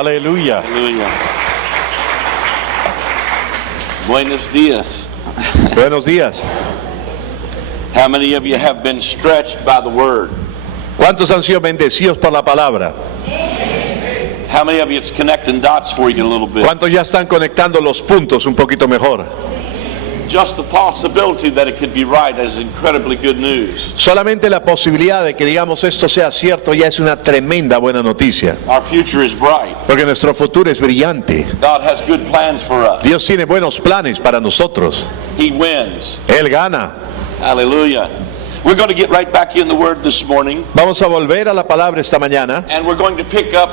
Aleluya. Hallelujah. Buenos dias. Buenos días. How many of you have been stretched by the word? ¿Cuántos han sido bendecidos por la palabra? How many of you it's connecting dots for you a little bit? ¿Cuántos ya están conectando los puntos un poquito mejor? Just the possibility that it could be right is incredibly good news. Solamente la posibilidad de que digamos esto sea cierto ya es una tremenda buena noticia. Our future is bright. Porque nuestro futuro es brillante. God has good plans for us. Dios tiene buenos planes para nosotros. He wins. Él gana. Hallelujah. We're going to get right back in the word this morning, Vamos a volver a la palabra esta mañana. and we're going to pick up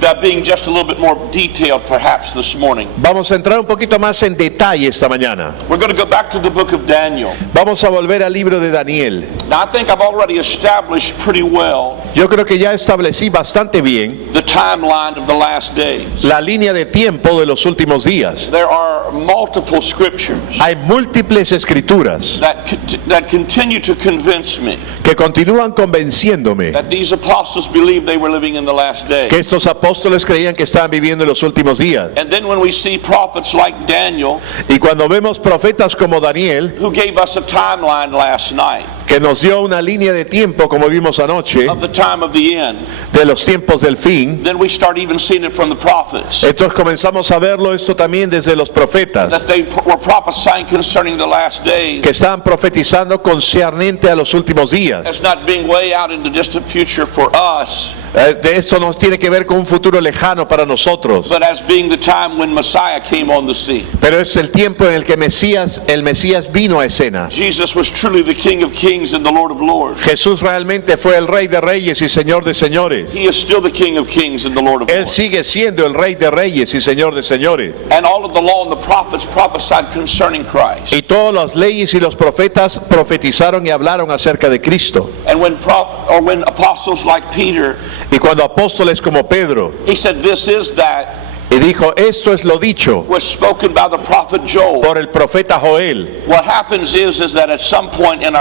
by being just a little bit more detailed perhaps this morning. Vamos a entrar un poquito más en detalle esta mañana. We're going to go back to the book of Daniel. Vamos a volver al libro de Daniel. Now I think I've already established pretty well Yo creo que ya establecí bastante bien the timeline of the last days. la línea de tiempo de los últimos días. There are multiple scriptures Hay múltiples escrituras that continue to convince me que continúan convenciéndome that these apostles believed they were living in the last days. que estos apóstoles creían que estaban viviendo en los últimos días. And then when we see prophets like Daniel, Y cuando vemos profetas como Daniel, who gave us a timeline last night que nos dio una línea de tiempo, como vimos anoche, of the time of the end, de los tiempos del fin, then we start even seeing it from the prophets, entonces comenzamos a verlo esto también desde los profetas, that they were prophesying concerning the last days que estaban profetizando concerniente a los últimos días. as not being way out in the distant future for us, De esto nos tiene que ver con un futuro lejano para nosotros, but as being the time when Messiah came on the scene. pero es el tiempo en el que el Mesías vino a escena. Jesus was truly the King of Kings and the Lord of Lords. Jesús realmente fue el Rey de Reyes y Señor de Señores. He is still the King of Kings and the Lord of Él Lords. sigue siendo el Rey de Reyes y Señor de Señores. And all of the law and the prophets prophesied concerning Christ. Y todas las leyes y los profetas profetizaron y hablaron acerca de Cristo. And when apostles like Peter, Y cuando apóstoles como Pedro, he said, "This is that," y dijo, esto es lo dicho was spoken by the prophet Joel. por el profeta Joel. What happens is that at some point in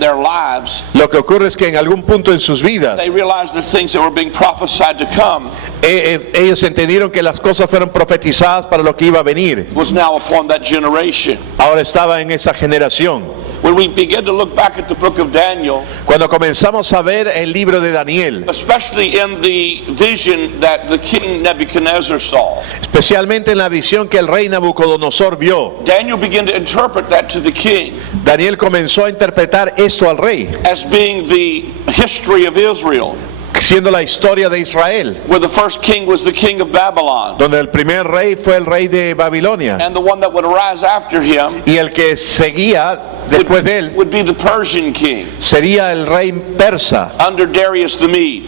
their lives, Lo que ocurre es que en algún punto en sus vidas, they realized the things that were being prophesied to come ellos entendieron que las cosas fueron profetizadas para lo que iba a venir. was now upon that generation. Ahora estaba en esa generación. When we begin to look back at the book of Daniel, Cuando comenzamos a ver el libro de Daniel, especially in the vision that the king Nebuchadnezzar saw, especialmente en la visión que el rey Nabucodonosor vio, Daniel began to interpret that to the king Daniel comenzó a interpretar esto al rey, as being the history of Israel, siendo la historia de Israel, where the first king was the king of Babylon, donde el primer rey fue el rey de Babilonia, and the one that would arise after him y el que seguía después de él would be the Persian king sería el rey persa, under Darius the Mede.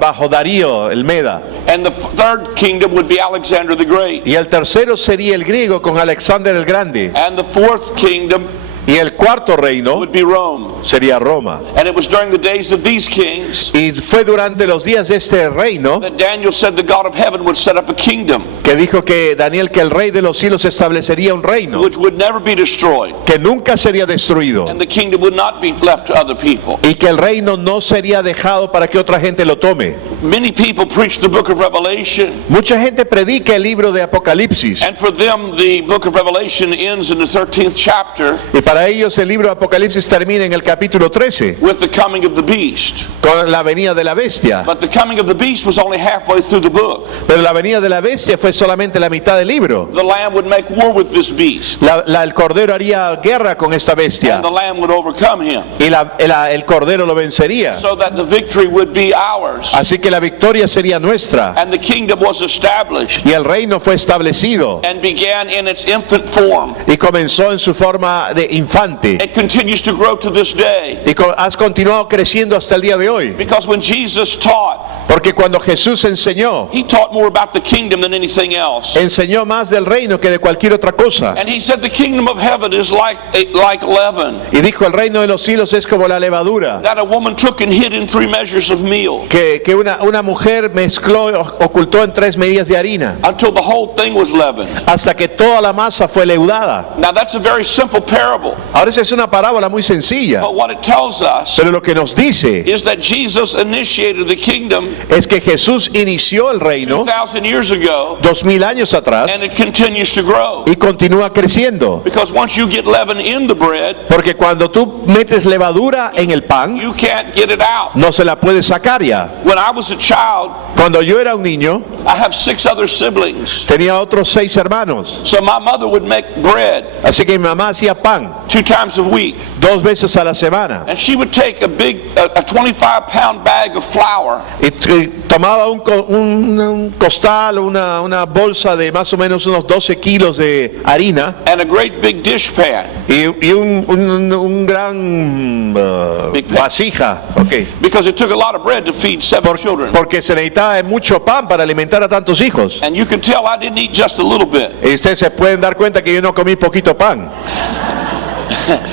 bajo Darío el Meda, And the third kingdom would be Alexander the Great. y el tercero sería el griego con Alexander el Grande, And the fourth kingdom y el cuarto reino would be Rome. sería Roma. And it was during the days of these kings Y fue durante los días de este reino that Daniel said the God of heaven would set up a kingdom que dijo que Daniel que el rey de los cielos establecería un reino which would never be destroyed. que nunca sería destruido And the kingdom would not be left to other people. y que el reino no sería dejado para que otra gente lo tome. Many people preach the book of Revelation, Mucha gente predica el libro de Apocalipsis and for them the book of Revelation ends in the 13th chapter y para ellos el libro de Apocalipsis termina en el capítulo 13 with the coming of the beast. con la venida de la bestia, But the coming of the beast was only halfway through the book. pero la venida de la bestia fue solamente la mitad del libro. The lamb would make war with this beast, El cordero haría guerra con esta bestia and the lamb would overcome him, y el cordero lo vencería, so that the victory would be ours. así que la victoria sería nuestra And the kingdom was established y el reino fue establecido and began in its infant form. y comenzó en su forma de infante It continues to grow to this day, y has continuado creciendo hasta el día de hoy, because when Jesus taught, porque cuando Jesús enseñó, he taught more about the kingdom than anything else. enseñó más del reino que de cualquier otra cosa, And he said the kingdom of heaven is like leaven y dijo el reino de los cielos es como la levadura that a woman took and hid in 3 measures of meal que una mujer mezcló, ocultó en 3 medidas de harina until the whole thing was leavened. hasta que toda la masa fue leudada. Now that's a very simple parable. parable. Ahora esa es una parábola muy sencilla, But what it tells us pero lo que nos dice is that Jesus initiated the kingdom es que Jesús inició el reino 2,000 years ago, 2000 años atrás and it continues to grow. y continúa creciendo. Because once you get leaven in the bread, Porque cuando tú metes levadura en el pan, you can't get it out. no se la puedes sacar ya. When I was a child, Cuando yo era un niño, I have 6 other siblings. tenía otros 6 hermanos. So my mother would make bread Así que mi mamá hacía pan 2 times a week. 2 veces a la semana. And she would take a 25-pound bag of flour, Y tomaba un costal, una bolsa de más o menos unos 12 kilos de harina and a great big dish pan. y un gran Big pan. vasija. Okay. Because it took a lot of bread to feed 7 children. Porque se necesitaba mucho pan para alimentar a tantos hijos. And you can tell I didn't eat just a little bit. Y ustedes se pueden dar cuenta que yo no comí poquito pan.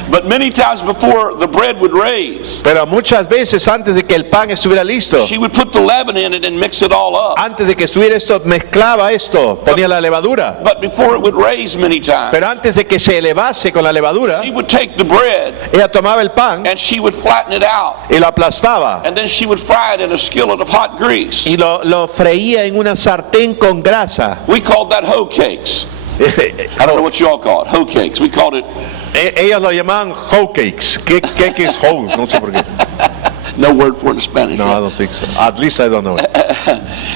But many times before the bread would raise, Pero muchas veces antes de que el pan estuviera listo, she would put the leaven in it and mix it all up. antes de que estuviera esto, mezclaba esto, ponía la levadura. But before it would raise many times, Pero antes de que se elevase con la levadura, she would take the bread ella tomaba el pan and she would flatten it out. y lo aplastaba And then she would fry it in a skillet of hot grease. y lo freía en una sartén con grasa. We called that hoe cakes. I don't know what you all call it, hoe cakes. We called it, Ellas lo llamaban hoe cakes. ¿Qué es hoe? No sé por qué. no word for it in Spanish. No, I don't think so. At least I don't know it.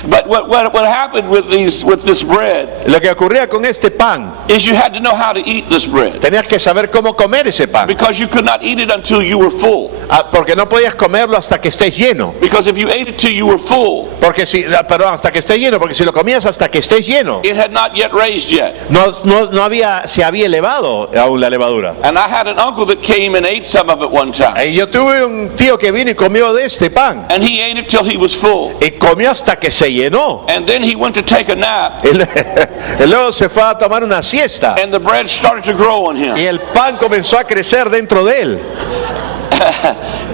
But what happened with this bread Lo que ocurría con este pan, is you had to know how to eat this bread. tenías que saber cómo comer ese pan. Because you could not eat it until you were full. Porque no podías comerlo hasta que estés lleno. Because if you ate it till you were full, Perdón, hasta que estés lleno, porque si lo comías hasta que estés lleno, it had not yet raised yet. se había elevado aún la levadura. And I had an uncle that came and ate some of it one time. Y yo tuve un tío que vino y comió de este pan. And he ate it till he was full. Y comió hasta que se llenó. And then he went to take a nap, Y luego se fue a tomar una siesta. and the bread started to grow on him. Y el pan comenzó a crecer dentro de él.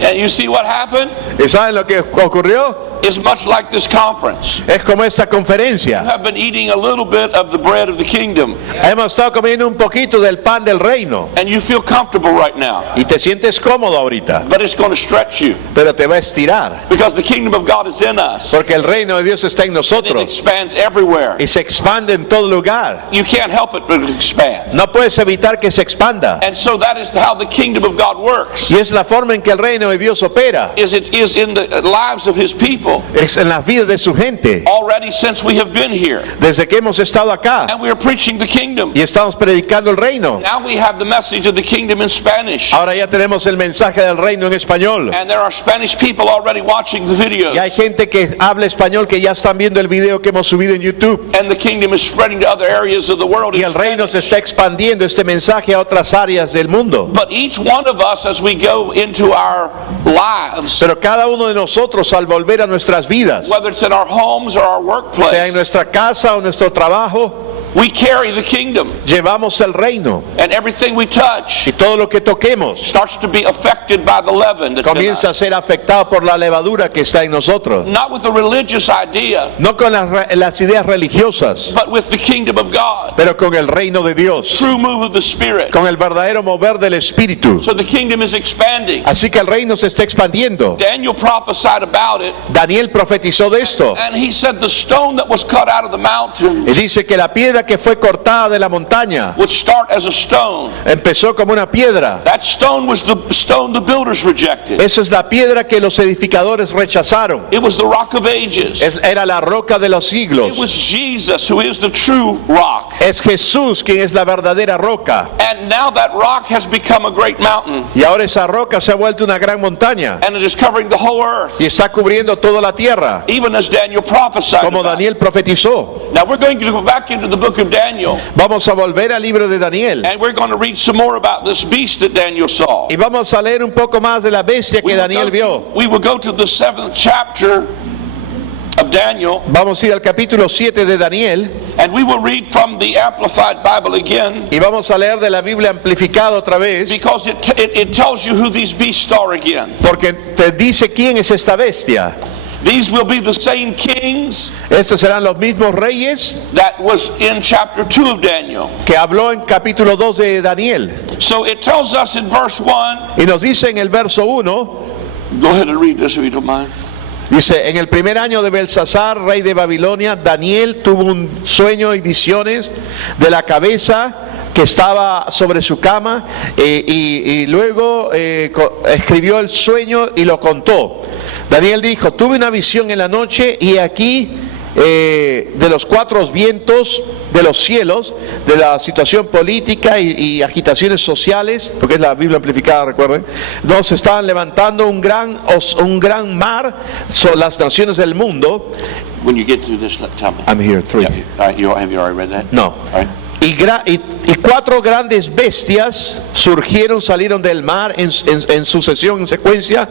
And you see what happened? ¿Y saben lo que ocurrió? It's much like this conference. Es como esta You conferencia. have been eating a little bit of the bread of the kingdom, Hemos estado comiendo un poquito del pan del reino. and you feel comfortable right now. Y te sientes cómodo ahorita. But it's going to stretch you, Pero te va a estirar. because the kingdom of God is in us. Porque el reino de Dios está en It nosotros. expands everywhere. Y se expande en todo lugar. You can't help it but expand. No puedes evitar que se expanda. And so that is how the kingdom of God works. Y es la forma en que el reino de Dios opera. It is in the lives of his people Es en las vidas de su gente. already since we have been here. Desde que hemos estado acá. And we are preaching the kingdom. Y estamos predicando el reino. Now we have the message of the kingdom in Spanish. Ahora ya tenemos el mensaje del reino en español. And there are Spanish people already watching the video. Y hay gente que habla español que ya están viendo el video que hemos subido en YouTube. And the kingdom is spreading to other areas of the world Y in el reino se Spanish. está expandiendo este mensaje a otras áreas del mundo. But each one of us, as we go into our lives, Pero cada uno de nosotros al volver a nuestras vidas, whether it's in our homes or our sea en workplace, nuestra casa o nuestro trabajo, we carry the kingdom. llevamos el reino. And everything we touch Y todo lo que toquemos starts to be affected by the leaven that's in comienza a us. ser afectado por la levadura que está en nosotros. Not with a religious idea, No con las ideas religiosas, but with the kingdom of God. pero con el reino de Dios, True move of the Spirit. con el verdadero mover del Espíritu. So the kingdom is expanding. Así que el reino se está expandiendo. Daniel prophesied about it, Daniel profetizó de esto. and he said the stone that was cut out of the mountain Y dice que la piedra que fue cortada de la montaña would start as a stone. empezó como una piedra. That stone was the stone the builders rejected. Esa es la piedra que los edificadores rechazaron. It was the rock of ages. Era la roca de los It siglos. was Jesus who is the true rock. Es Jesús quien es la verdadera roca. And now that rock has become a great mountain, Y ahora esa roca se ha vuelto una gran montaña. and it is covering the whole earth, Y está cubriendo toda la tierra, even as Daniel prophesied como about. Daniel profetizó. Now we're going to go back into the book of Daniel, Vamos a volver al libro de Daniel. and we're going to read some more about this beast that Daniel saw. Y vamos a leer un poco más de la bestia que Daniel vio. We will go to the 7th chapter of Daniel, Vamos a ir al capítulo 7 de Daniel. and we will read from the Amplified Bible again, Y vamos a leer de la Biblia amplificada otra vez. because it tells you who these beasts are again. Porque te dice quién es esta bestia. These will be the same kings Estos serán los mismos reyes that was in chapter 2 of Daniel. que habló en capítulo 2 de Daniel. So it tells us in verse 1, Y nos dice en el verso 1, go ahead and read this if you don't mind. dice, en el primer año de Belsasar, rey de Babilonia, Daniel tuvo un sueño y visiones de la cabeza que estaba sobre su cama y luego escribió el sueño y lo contó. Daniel dijo, tuve una visión en la noche y aquí de los cuatro vientos de los cielos, de la situación política y agitaciones sociales, porque es la Biblia amplificada, recuerden, nos estaban levantando un gran mar sobre las naciones del mundo. When you get through this, tell me. I'm here, 3. Yeah, have you already read that? No. All right. Y cuatro grandes bestias salieron del mar en sucesión, en secuencia,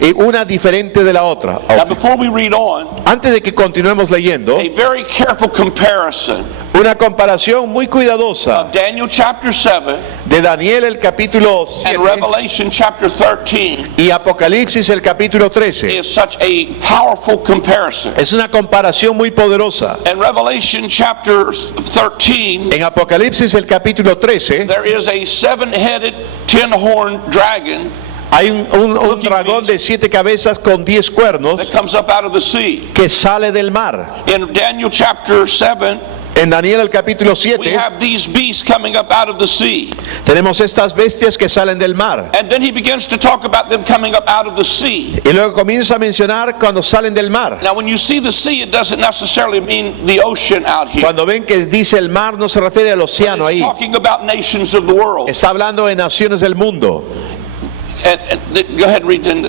y una diferente de la otra. Now before we read on, Antes de que continuemos leyendo, a very careful comparison una comparación muy cuidadosa of Daniel chapter 7 de Daniel el capítulo and 7 Revelation chapter 13 y Apocalipsis el capítulo 13. is such a powerful comparison. Es una comparación muy poderosa. In Revelation chapter 13, En Apocalipsis el capítulo 13 there is a seven-headed, ten-horned dragon hay un dragón de 7 cabezas con 10 cuernos that comes up out of the sea. que sale del mar. In Daniel chapter 7, En Daniel el capítulo we 7 have these beasts coming up out of the sea. tenemos estas bestias que salen del mar. And then he begins to talk about them coming up out of the sea. Y luego comienza a mencionar cuando salen del mar. Now, when you see the sea, it doesn't necessarily mean the ocean out here. Cuando ven que dice el mar no se refiere al océano It's ahí. talking about nations of the world. Está hablando de naciones del mundo. Go ahead and read then.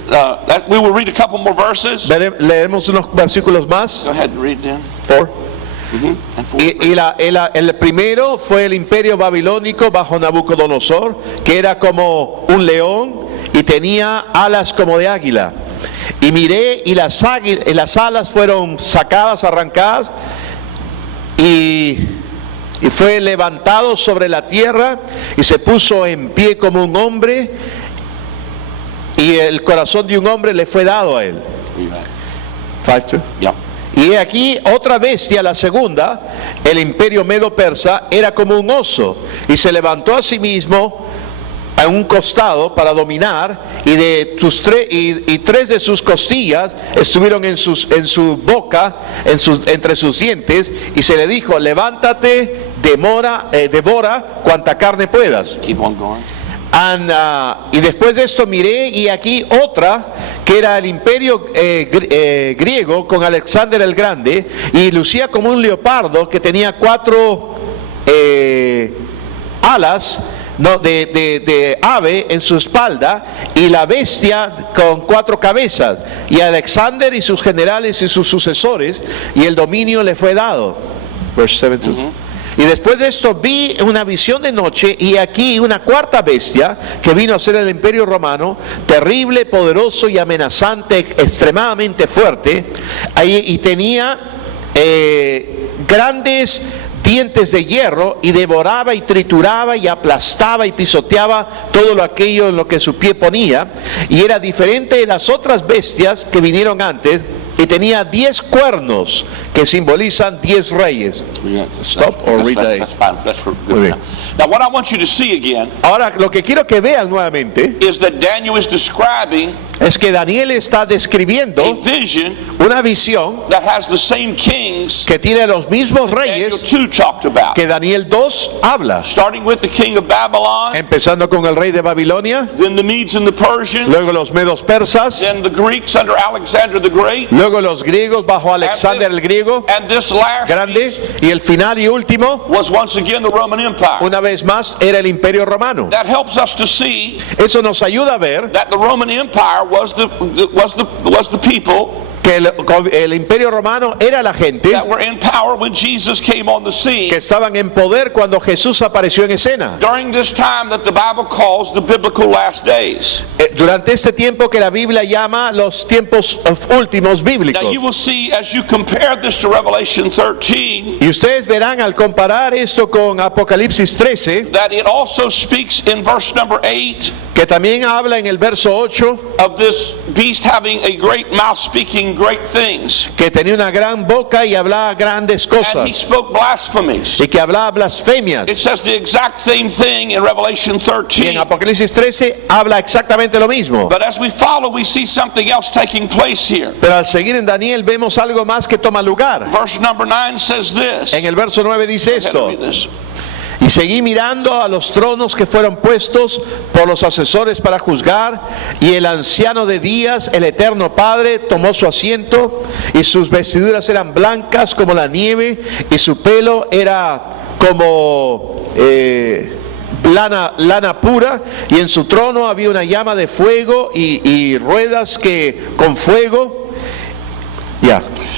We will read a couple more verses. Leemos unos versículos más. Go ahead and read then. 4. And four. El primero fue el imperio babilónico bajo Nabucodonosor, que era como un león y tenía alas como de águila. Y miré y las alas fueron sacadas, arrancadas, y fue levantado sobre la tierra y se puso en pie como un hombre, y el corazón de un hombre le fue dado a él. Yeah. Y he aquí otra bestia, la segunda, el imperio medo-persa, era como un oso, y se levantó a sí mismo a un costado para dominar, y tres de sus costillas estuvieron en su boca, entre sus dientes, y se le dijo, levántate, devora cuanta carne puedas. Keep on going. Y después de esto miré, y aquí otra que era el imperio griego con Alexander el Grande, y lucía como un leopardo que tenía 4 alas de ave en su espalda, y la bestia con 4 cabezas, y Alexander y sus generales y sus sucesores, y el dominio le fue dado. Verse 7. Y después de esto vi una visión de noche, y aquí una cuarta bestia que vino a ser el imperio romano, terrible, poderoso y amenazante, extremadamente fuerte, y tenía grandes dientes de hierro, y devoraba y trituraba y aplastaba y pisoteaba todo aquello en lo que su pie ponía, y era diferente de las otras bestias que vinieron antes, y tenía 10 cuernos que simbolizan 10 reyes. Stop or read that. That's fine. That's good Muy bien. Now, what I want you to see again Ahora, lo que quiero que vean nuevamente is that Daniel is describing es que Daniel está a describiendo vision una visión that has the same kings que tiene los mismos Daniel reyes 2 talked about. que Daniel 2 habla, Starting with the king of Babylon, empezando con el rey de Babilonia, then the Medes and the Persians, luego los medos persas, then the Greeks under Alexander the Great, luego los griegos bajo Alexander el griego and this last grande, beast y el final y último, was once again the Roman Empire. una vez más, era el imperio romano. That helps us to see Eso nos ayuda a ver that the Roman Empire was the people que el imperio romano era la gente that were in power when Jesus came on the scene que estaban en poder cuando Jesús apareció en escena. during this time that the Bible calls the biblical last days. Durante este tiempo que la Biblia llama los tiempos últimos Now bíblicos. you will see as you compare this to Revelation 13 Y ustedes verán al comparar esto con Apocalipsis 13, that it also speaks in verse number 8 que también habla en el verso 8 of this beast having a great mouth speaking speaking great things. que tenía una gran boca y hablaba grandes And he cosas, spoke blasphemies. y que hablaba blasfemias. It says the exact same thing in Revelation Y en 13. Apocalipsis 13 habla exactamente lo mismo. But as we follow, we see something else taking place here. Pero al seguir en Daniel vemos algo más que toma lugar. Verse number 9 says this. En el verso 9 dice Go ahead and esto: read this. y seguí mirando a los tronos que fueron puestos por los asesores para juzgar, y el anciano de días, el eterno Padre, tomó su asiento, y sus vestiduras eran blancas como la nieve, y su pelo era como lana pura, y en su trono había una llama de fuego y ruedas que con fuego.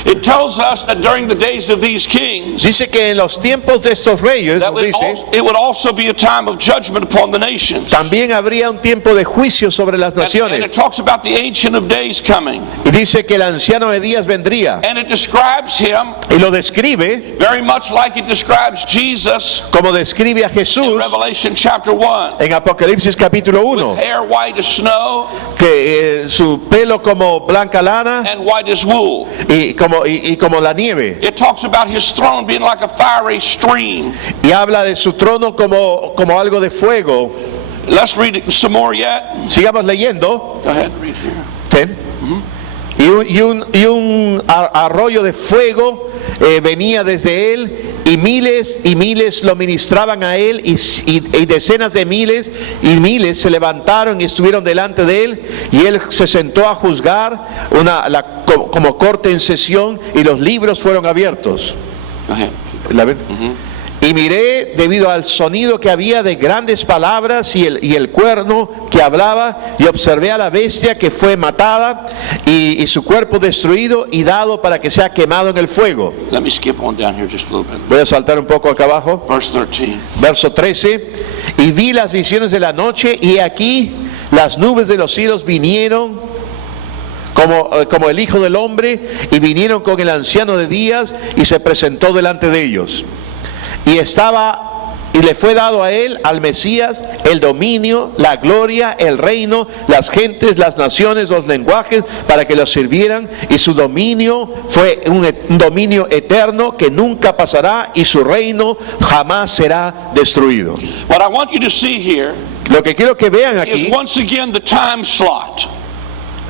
It tells us that during the days of these kings, Dice que en los tiempos de estos reyes, that it would also be a time of judgment upon the nations. también habría un tiempo de juicio sobre las And naciones. it talks about the Ancient of Days coming. Y dice que el anciano de días vendría. And it describes him Y lo describe very much like it describes Jesus como describe a in Jesús Revelation chapter 1. en Apocalipsis capítulo 1, Hair white as snow que su pelo como blanca lana and white as wool. y como la nieve. It talks about his throne being like a fiery stream. Y habla de su trono como algo de fuego. Let's read it some more yet. Sigamos leyendo. Go ahead, read here. ¿Sí? Y un arroyo de fuego venía desde él, y miles lo ministraban a él, y decenas de miles y miles se levantaron y estuvieron delante de él, y él se sentó a juzgar como corte en sesión, y los libros fueron abiertos. Go ahead. ¿La ven? Y miré debido al sonido que había de grandes palabras y el cuerno que hablaba, y observé a la bestia que fue matada y su cuerpo destruido y dado para que sea quemado en el fuego. Let me skip on down here just a little bit. Voy a saltar un poco acá abajo. Verse 13. Verso 13. Y vi las visiones de la noche, y aquí las nubes de los cielos vinieron como el Hijo del Hombre, y vinieron con el anciano de días, y se presentó delante de ellos. Y le fue dado a él, al Mesías, el dominio, la gloria, el reino, las gentes, las naciones, los lenguajes, para que los sirvieran. Y su dominio fue un dominio eterno que nunca pasará, y su reino jamás será destruido. What I want you to see here Lo que quiero que vean is aquí, once again the time slot.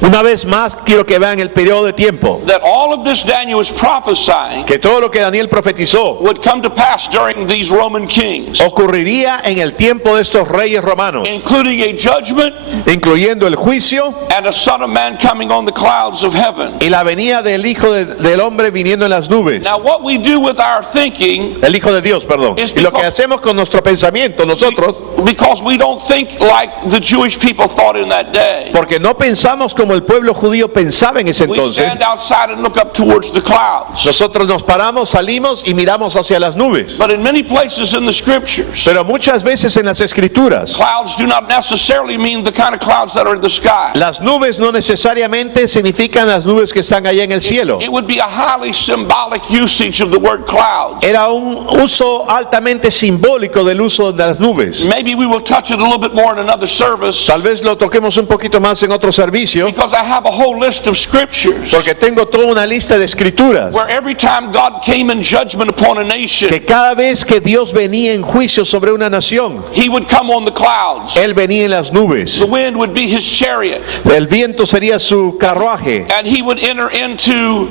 una vez más, quiero que vean el periodo de tiempo. That all of this Daniel was prophesying Que todo lo que Daniel profetizó would come to pass during these Roman kings, ocurriría en el tiempo de estos reyes romanos, including a judgment incluyendo el juicio and a Son of Man coming on the clouds of heaven. y la venida del Hijo del Hombre viniendo en las nubes. Now, what we do with our thinking, El Hijo de Dios, perdón. Es Y lo que because- hacemos con nuestro pensamiento nosotros, because we don't think like the Jewish people thought in that day. porque no pensamos como el pueblo judío pensaba en ese We entonces, stand outside and look up towards the clouds. nosotros nos paramos, salimos y miramos hacia las nubes. But in many places in the scriptures, Pero muchas veces en las escrituras, clouds do not necessarily mean the kind of clouds that are in the sky. las nubes no necesariamente significan las nubes que están allá en el cielo. It would be a highly symbolic usage of the word clouds. Era un uso altamente simbólico del uso de las nubes. Maybe we will touch it a little bit more in another service, Tal vez lo toquemos un poquito más en otro servicio, because I have a whole list of scriptures porque tengo toda una lista de escrituras where every time God came in judgment upon a nation, que cada vez que Dios venía en juicio sobre una nación, he would come on the clouds. Él venía en las nubes. The wind would be his chariot, El viento sería su carruaje, and he would enter into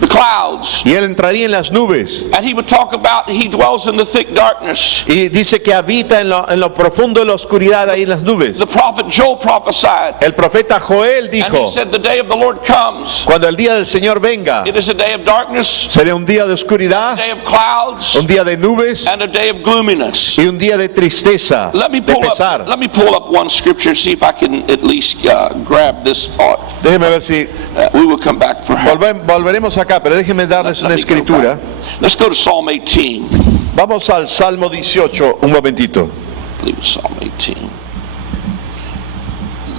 the clouds. y Él entraría en las nubes. And he would talk about he dwells in the thick darkness. Y dice que habita en lo profundo de la oscuridad, ahí en las nubes. The prophet Joel prophesied, El profeta Joel and he dijo, said, the day of the Lord comes. cuando el día del Señor venga, It is a day of darkness, sería un día de a oscuridad, day of clouds, un día de nubes and a day of gloominess. y un día de tristeza, Let me de pull pesar. up one scripture, see if I can at least grab this thought. Déjeme ver si We will come back perhaps. volveremos acá, pero déjeme darles Let una me go escritura. back. Let's go to Psalm 18. Vamos al Salmo 18, un momentito. I believe it's Psalm 18.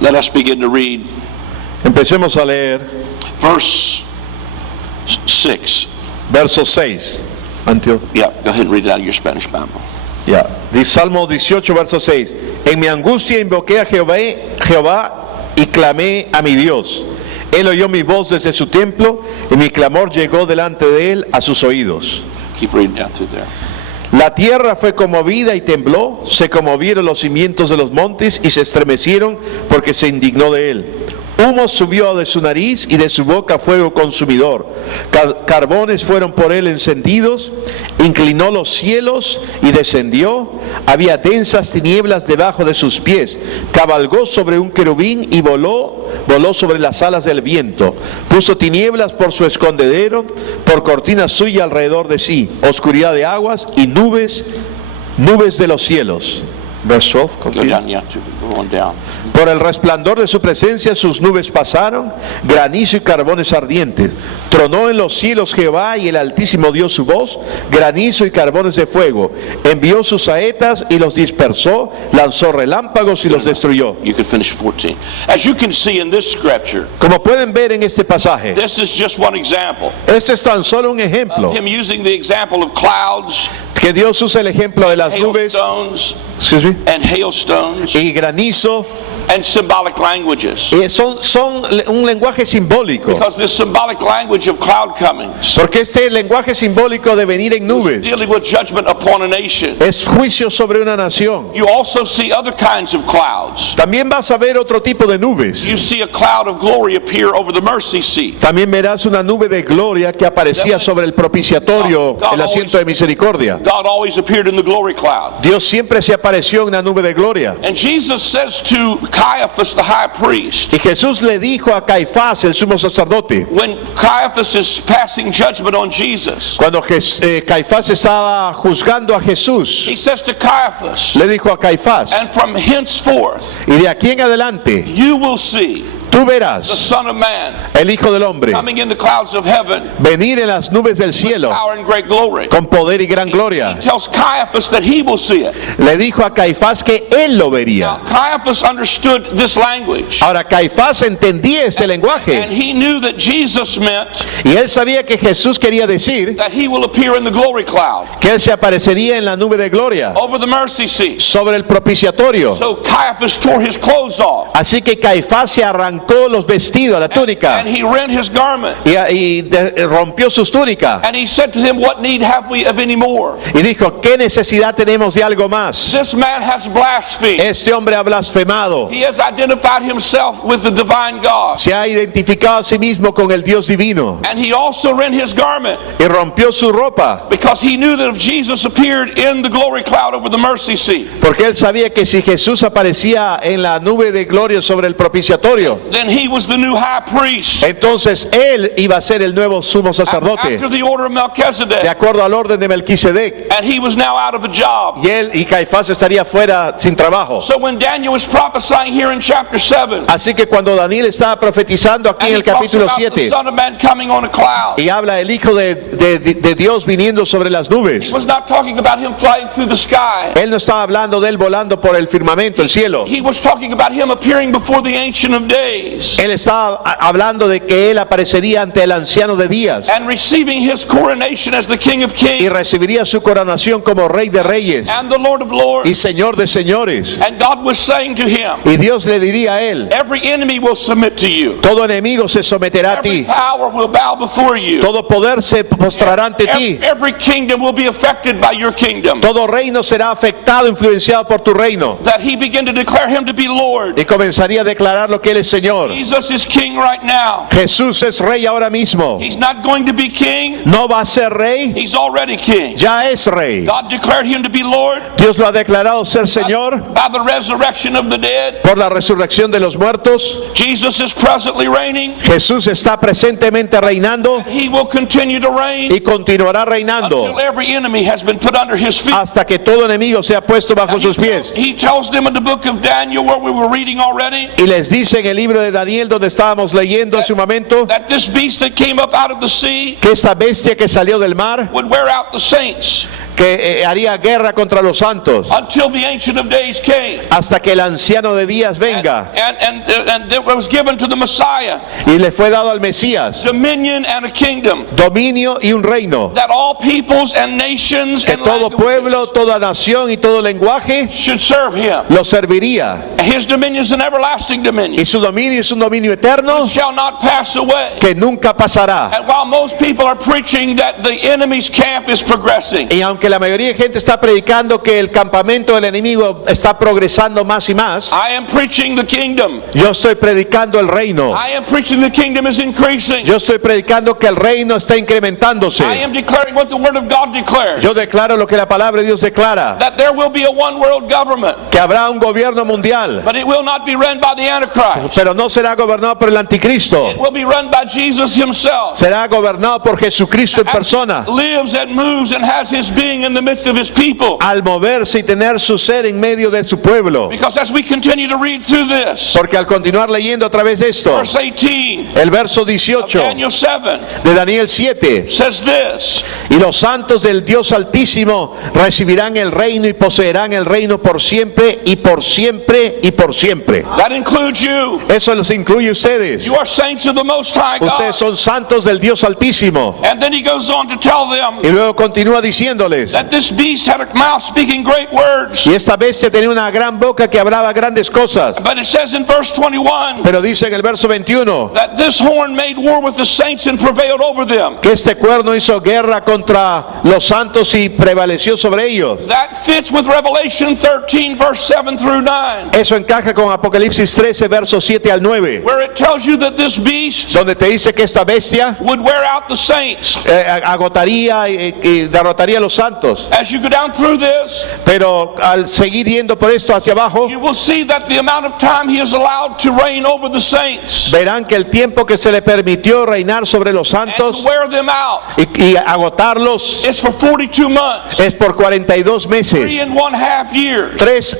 Let us begin to read Empecemos a leer verse 6. verso 6. Yeah, go ahead and read it out of your Spanish Bible. Ya. Dice Salmo 18, verso 6. En mi angustia invoqué a Jehová y clamé a mi Dios. Él oyó mi voz desde su templo y mi clamor llegó delante de él a sus oídos. Keep reading down through there. La tierra fue conmovida y tembló, se conmovieron los cimientos de los montes y se estremecieron porque se indignó de él. Humo subió de su nariz y de su boca fuego consumidor. Carbones fueron por él encendidos. Inclinó los cielos y descendió. Había densas tinieblas debajo de sus pies. Cabalgó sobre un querubín y voló sobre las alas del viento. Puso tinieblas por su escondedero, por cortina suya alrededor de sí. Oscuridad de aguas y nubes de los cielos. Verse 12, Go down, yeah, go on down. Por el resplandor de su presencia sus nubes pasaron, granizo y carbones ardientes. Tronó en los cielos Jehová y el Altísimo dio su voz, granizo y carbones de fuego. Envió sus saetas y los dispersó, lanzó relámpagos y los destruyó. You could finish 14. As you can see in this scripture, Como pueden ver en este pasaje, this is just one example este es tan solo un ejemplo, of him using the example of clouds, que Dios usa el ejemplo de las nubes, hailstones, excuse me, and hailstones, y granizo, and symbolic languages. y son un lenguaje simbólico. Because this symbolic language of cloud comings Porque este lenguaje simbólico de venir en nubes dealing with judgment upon a nation. es juicio sobre una nación. You also see other kinds of clouds. También vas a ver otro tipo de nubes. You see a cloud of glory appear over the mercy seat. También verás una nube de gloria que aparecía sobre el propiciatorio, el asiento de misericordia. God always appeared in the glory cloud. Dios siempre se apareció en una nube de gloria. And Jesus says to Caiaphas the high priest, Y Jesús le dijo a Caifás, el sumo sacerdote, when Caiaphas is passing judgment on Jesus, cuando Caifás estaba juzgando a Jesús, he says to Caiaphas, le dijo a Caifás, and from henceforth y de aquí en adelante you will see tú the verás Son of Man el Hijo del Hombre coming in the clouds of heaven, venir en las nubes del cielo power and great glory. con poder y gran He gloria. tells Caiaphas that he will see it. Le dijo a Caifás que él lo vería. Now, Caiaphas understood this language, Ahora Caifás entendía este and lenguaje he knew that Jesus meant y él sabía que Jesús quería decir that he will appear in the glory cloud que él se aparecería en la nube de gloria over the mercy seat. sobre el propiciatorio. So Caiaphas tore his clothes off, Así que Caifás se arrancó los vestidos, la túnica, and he rent his garment, rompió sus túnicas and he said to him, what need have we of any more? y dijo, ¿qué necesidad tenemos de algo más? This man has blasphemed. Este hombre ha blasfemado, He has identified himself with the divine God, se ha identificado a sí mismo con el Dios divino and he also rent his garment y rompió su ropa, because he knew that if Jesus appeared in the glory cloud over the mercy seat, porque él sabía que si Jesús aparecía en la nube de gloria sobre el propiciatorio, then he was the new high priest entonces él iba a ser el nuevo sumo sacerdote, after the order of de Melchizedek, acuerdo al orden de Melquisedec, and he was now out of a job. y él y Caifás estaría fuera sin trabajo. So when Daniel was prophesying here in chapter 7, Así que cuando Daniel estaba profetizando aquí and en he el talks capítulo about the 7 Son of Man coming on a cloud, y habla el Hijo de Dios viniendo sobre las nubes, he was not talking about him flying through the sky. él no estaba hablando de él volando por el firmamento, el cielo. He was talking about him appearing before the Ancient of Days Él estaba hablando de que él aparecería ante el anciano de días and receiving his coronation as the King of y Kings recibiría su coronación como Rey de Reyes and the Lord of y Lords. Señor de señores. And God was saying to him, Y Dios le diría a él, every enemy will submit to you. todo enemigo se someterá a Every ti, power will bow before you. todo poder se postrará ante ti, Every kingdom will be affected by your kingdom. todo reino será afectado, influenciado por tu reino. That he began to declare him to be Lord. Y comenzaría a declarar lo que él es Señor. Jesus is king right now. Jesús es rey ahora mismo. He's not going to be king. No va a ser rey, He's already king. ya es rey. God declared him to be Lord Dios lo ha declarado ser Señor by the resurrection of the dead. por la resurrección de los muertos. Jesus is presently reigning. Jesús está presentemente reinando He will continue to reign y continuará reinando until every enemy has been put under his feet. hasta que todo enemigo sea puesto bajo sus pies. He tells them in the book of Daniel, where we were reading already, Y les dice en el libro de Daniel, donde estábamos leyendo hace un momento, that this beast that came up out of the sea que esta bestia que salió del mar would wear out the saints. que haría guerra contra los santos until the Ancient of Days came. hasta que el anciano de días venga, And it was given to the Messiah y le fue dado al Mesías dominion and a kingdom, dominio y un reino, that all peoples and nations que and todo languages pueblo, toda nación y todo lenguaje should serve him. lo serviría, His dominion is an everlasting dominion, y su dominio es un dominio eterno shall not pass away. que nunca pasará. And while most people are preaching that the enemy's camp is progressing, Y aunque la mayoría de gente está predicando que el campamento del enemigo está progresando más y más, I am preaching the kingdom. yo estoy predicando el reino. I am preaching the kingdom is increasing. Yo estoy predicando que el reino está I incrementándose. am declaring what the Word of God declares, Yo declaro lo que la palabra de Dios declara, that there will be a one world government, que habrá un gobierno mundial, but it will not be run by the Antichrist. pero no será gobernado por el anticristo, It will be run by Jesus himself, será gobernado por Jesucristo en persona, lives and moves and has his being in the midst of his people. al moverse y tener su ser en medio de su pueblo. Because as we continue to read through this, Porque al continuar leyendo a través de esto, verse 18 el verso of 18 Daniel 7 de Daniel 7, says this: y los santos del Dios Altísimo recibirán el reino y poseerán el reino por siempre y por siempre y por siempre. that includes you. Eso los incluye ustedes. You are saints of the Most High God. Ustedes son santos del Dios Altísimo. And then he goes on to tell them Y luego continúa diciéndoles, that this beast had a mouth speaking great words. y esta bestia tenía una gran boca que hablaba grandes cosas. But it says in verse 21 Pero dice en el verso 21 that this horn made war with the saints and prevailed over them. que este cuerno hizo guerra contra los santos y prevaleció sobre ellos. That fits with Revelation 13 verse 7 through 9, Eso encaja con Apocalipsis 13, versos 7 al 9, where it tells you that this beast donde te dice que esta bestia would wear out the saints. agotaría y derrotaría a los santos. As you go down through this, Pero al seguir yendo por esto hacia abajo, you will see that the amount of time he is allowed to reign over the saints verán que el tiempo que se le permitió reinar sobre los and to santos wear them out y agotarlos is for 42 months, es por 42 meses, 3.5 years. 3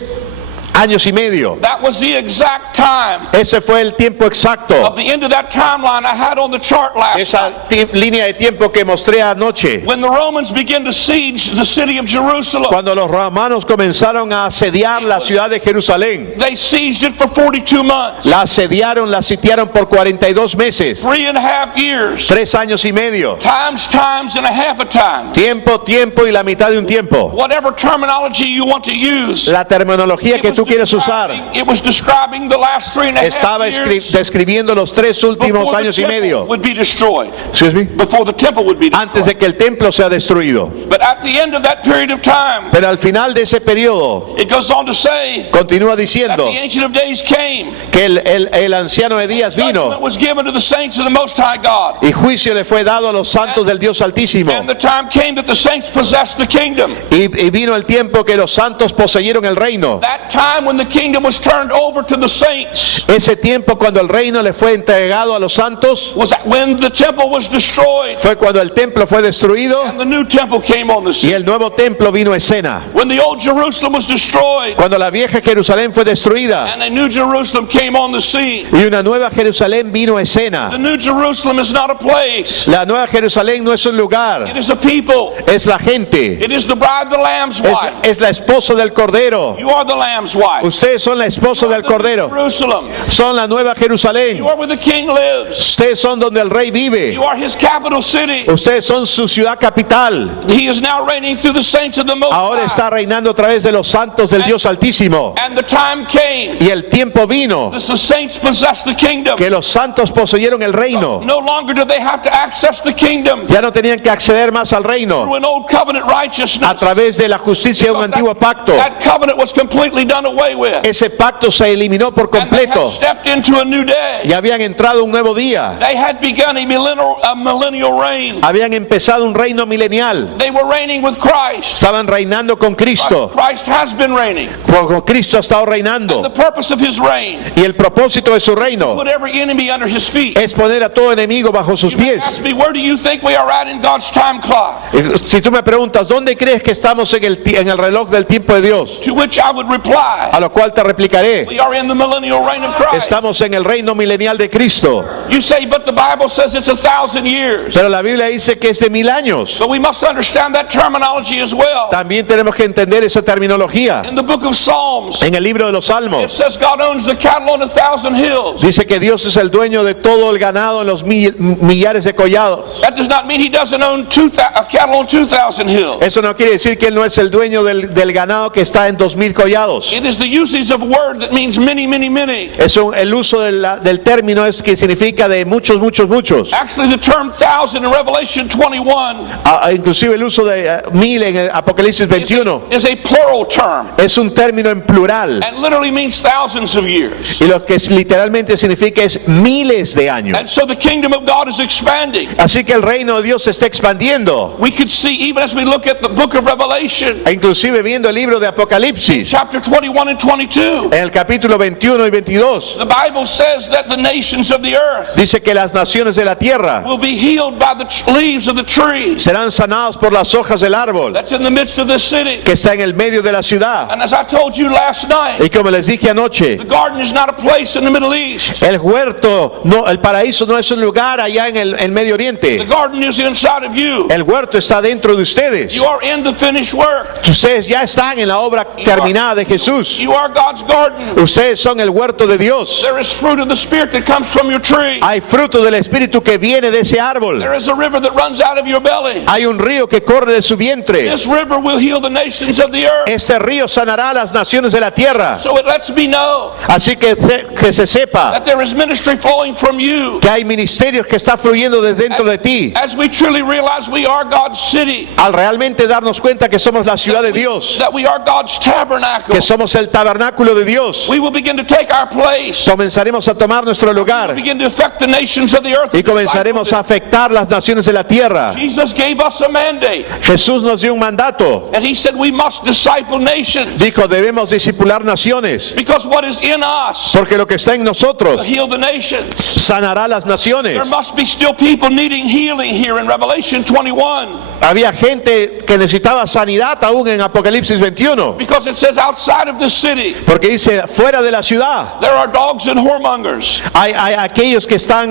años y medio. That was the exact time Ese fue el tiempo exacto, of the end of that timeline I had on the chart last night. esa línea de tiempo que mostré anoche, When the Romans began to siege the city of Jerusalem, cuando los romanos comenzaron a asediar la ciudad de Jerusalén. they sieged it for 42 months, La asediaron, la sitiaron por 42 meses, 3.5 years, 3 años y medio. times and a half a time. Tiempo y la mitad de un tiempo. Whatever terminology you want to use, La terminología que tú quieres usar it was describing the last 3.5 estaba years describiendo los 3 últimos before the años y temple medio. would be destroyed. Excuse me. Before the temple would be Antes de destroyed. que el templo sea destruido. But at the end of that period of time, Pero al final de ese periodo, it goes on to say continúa that diciendo the Ancient of Days came. que el anciano de días Judgment vino was given to the saints of the Most High God. y juicio le fue dado a los santos del Dios Altísimo. And the time came that the saints possessed the kingdom. Y vino el tiempo que los santos poseyeron el reino. That time when the kingdom was turned over to the saints Ese tiempo cuando el reino le fue entregado a los santos was when the temple was destroyed fue cuando el templo fue destruido and the new temple came on the y scene. el nuevo templo vino a escena. When the old Jerusalem was destroyed Cuando la vieja Jerusalén fue destruida and a new Jerusalem came on the scene. y una nueva Jerusalén vino a escena. The new Jerusalem is not a place. La nueva Jerusalén no es un It lugar, is a people. es la gente, It is the bride, the lamb's wife. es la esposa del Cordero. You are the lamb's wife. Ustedes son la esposa del The new Cordero, Jerusalem. son la nueva Jerusalén. You are where the king lives. Ustedes son donde el rey vive. You are his capital city. Ustedes son su ciudad capital. He is now reigning through the saints of the Most Ahora High. está reinando a través de los santos del Dios Altísimo. And the time came Y el tiempo vino that the saints possessed the kingdom. que los santos poseyeron el reino. No longer do they have to access the kingdom Ya no tenían que acceder más al through reino an old covenant righteousness. a través de la justicia de un antiguo pacto. That covenant was completely done away with. Ese pacto se eliminó por And they had completo. stepped into a new day. Y habían entrado un nuevo día. They had begun a millennial reign. Habían empezado un reino milenial. They were reigning with Christ. Estaban reinando con Cristo. Christ has been reigning. Con Cristo ha estado The reinando. purpose of his reign, Y el propósito de su reino put every enemy under his feet. es poner a todo enemigo bajo sus pies. Ask me, where do you think we are at in God's time clock? Si tú me preguntas, ¿dónde crees que estamos en el reloj del tiempo de Dios? To which I would reply, reply. A lo cual te replicaré. We are in the millennial reign of Christ. Estamos en el reino milenial de Cristo. You say, but the Bible says it's 1,000 years. Pero la Biblia dice que es de 1000 años. But we must understand that terminology as well. También tenemos que entender esa terminología. In the book of Psalms, En el libro de los it Salmos says God owns the cattle on 1,000 hills. dice que Dios es el dueño de todo el ganado en los millares de collados. That does not mean he doesn't own cattle on 2,000 hills. Eso no quiere decir que Él no es el dueño del ganado que está en 2000 collados. It is the usage of a word that means many, many, many. El uso del término es que significa de muchos, muchos, muchos. Actually, the term 1,000 in Revelation 21 Inclusive el uso de 1000 en el Apocalipsis 21 is a plural term es un término en plural. and literally means thousands of years. Y lo que literalmente significa es miles de años. And so the kingdom of God is expanding. Así que el reino de Dios se está expandiendo. We could see, even as we look at the book of Revelation, E inclusive viendo el libro de Apocalipsis, chapter 21 and 22, en el capítulo 21 y 22, the Bible says that the nations of the earth dice que las naciones de la tierra will be healed by the leaves of the trees serán sanados por las hojas del árbol that's in the midst of this city. que está en el medio de la ciudad. And as I told you last night, Y como les dije anoche, the garden is not a place in the Middle East. el huerto, no, el paraíso no es un lugar allá en el Medio The Oriente. garden is inside of you. El huerto está dentro de ustedes. You are in the finished work. Ustedes ya están en la obra terminada de Jesús. You are God's garden. Ustedes son el huerto de Dios. There is fruit of the Spirit that comes from your tree. Hay fruto del Espíritu que viene de ese árbol. There is a river that runs out of your belly. Hay un río que corre de su vientre. This river will heal the nations of the earth. Este río sanará a las naciones de la tierra. So it lets me know Así que se sepa that there is ministry flowing from you. que hay ministerios que está fluyendo desde dentro de ti. As we truly realize we are God's city, Al realmente darnos cuenta que somos la ciudad de Dios, that we are God's tabernacle, que somos el tabernáculo de Dios, we will begin to take our place. comenzaremos a tomar nuestro lugar Begin to affect the nations of the earth. y comenzaremos a afectar las naciones de la tierra. Jesus gave us a mandate, Jesús nos dio un mandato. and he said we must disciple nations, Dijo, debemos discipular naciones, because what is in us porque lo que está en nosotros will heal the nations. sanará las naciones. There must be still people needing healing here in Revelation 21, Había gente que necesitaba sanidad aún en Apocalipsis 21, because it says outside of the city porque dice, fuera de la ciudad there are dogs and whoremongers, hay aquellos que están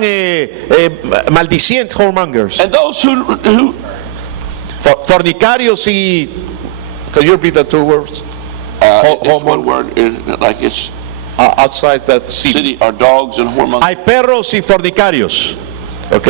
maldicientes, whoremongers, and those who fornicarios y... Can you repeat the two words? it's one word, like it's Outside that city. city are dogs and whoremongers. Hay perros y fornicarios. Ok.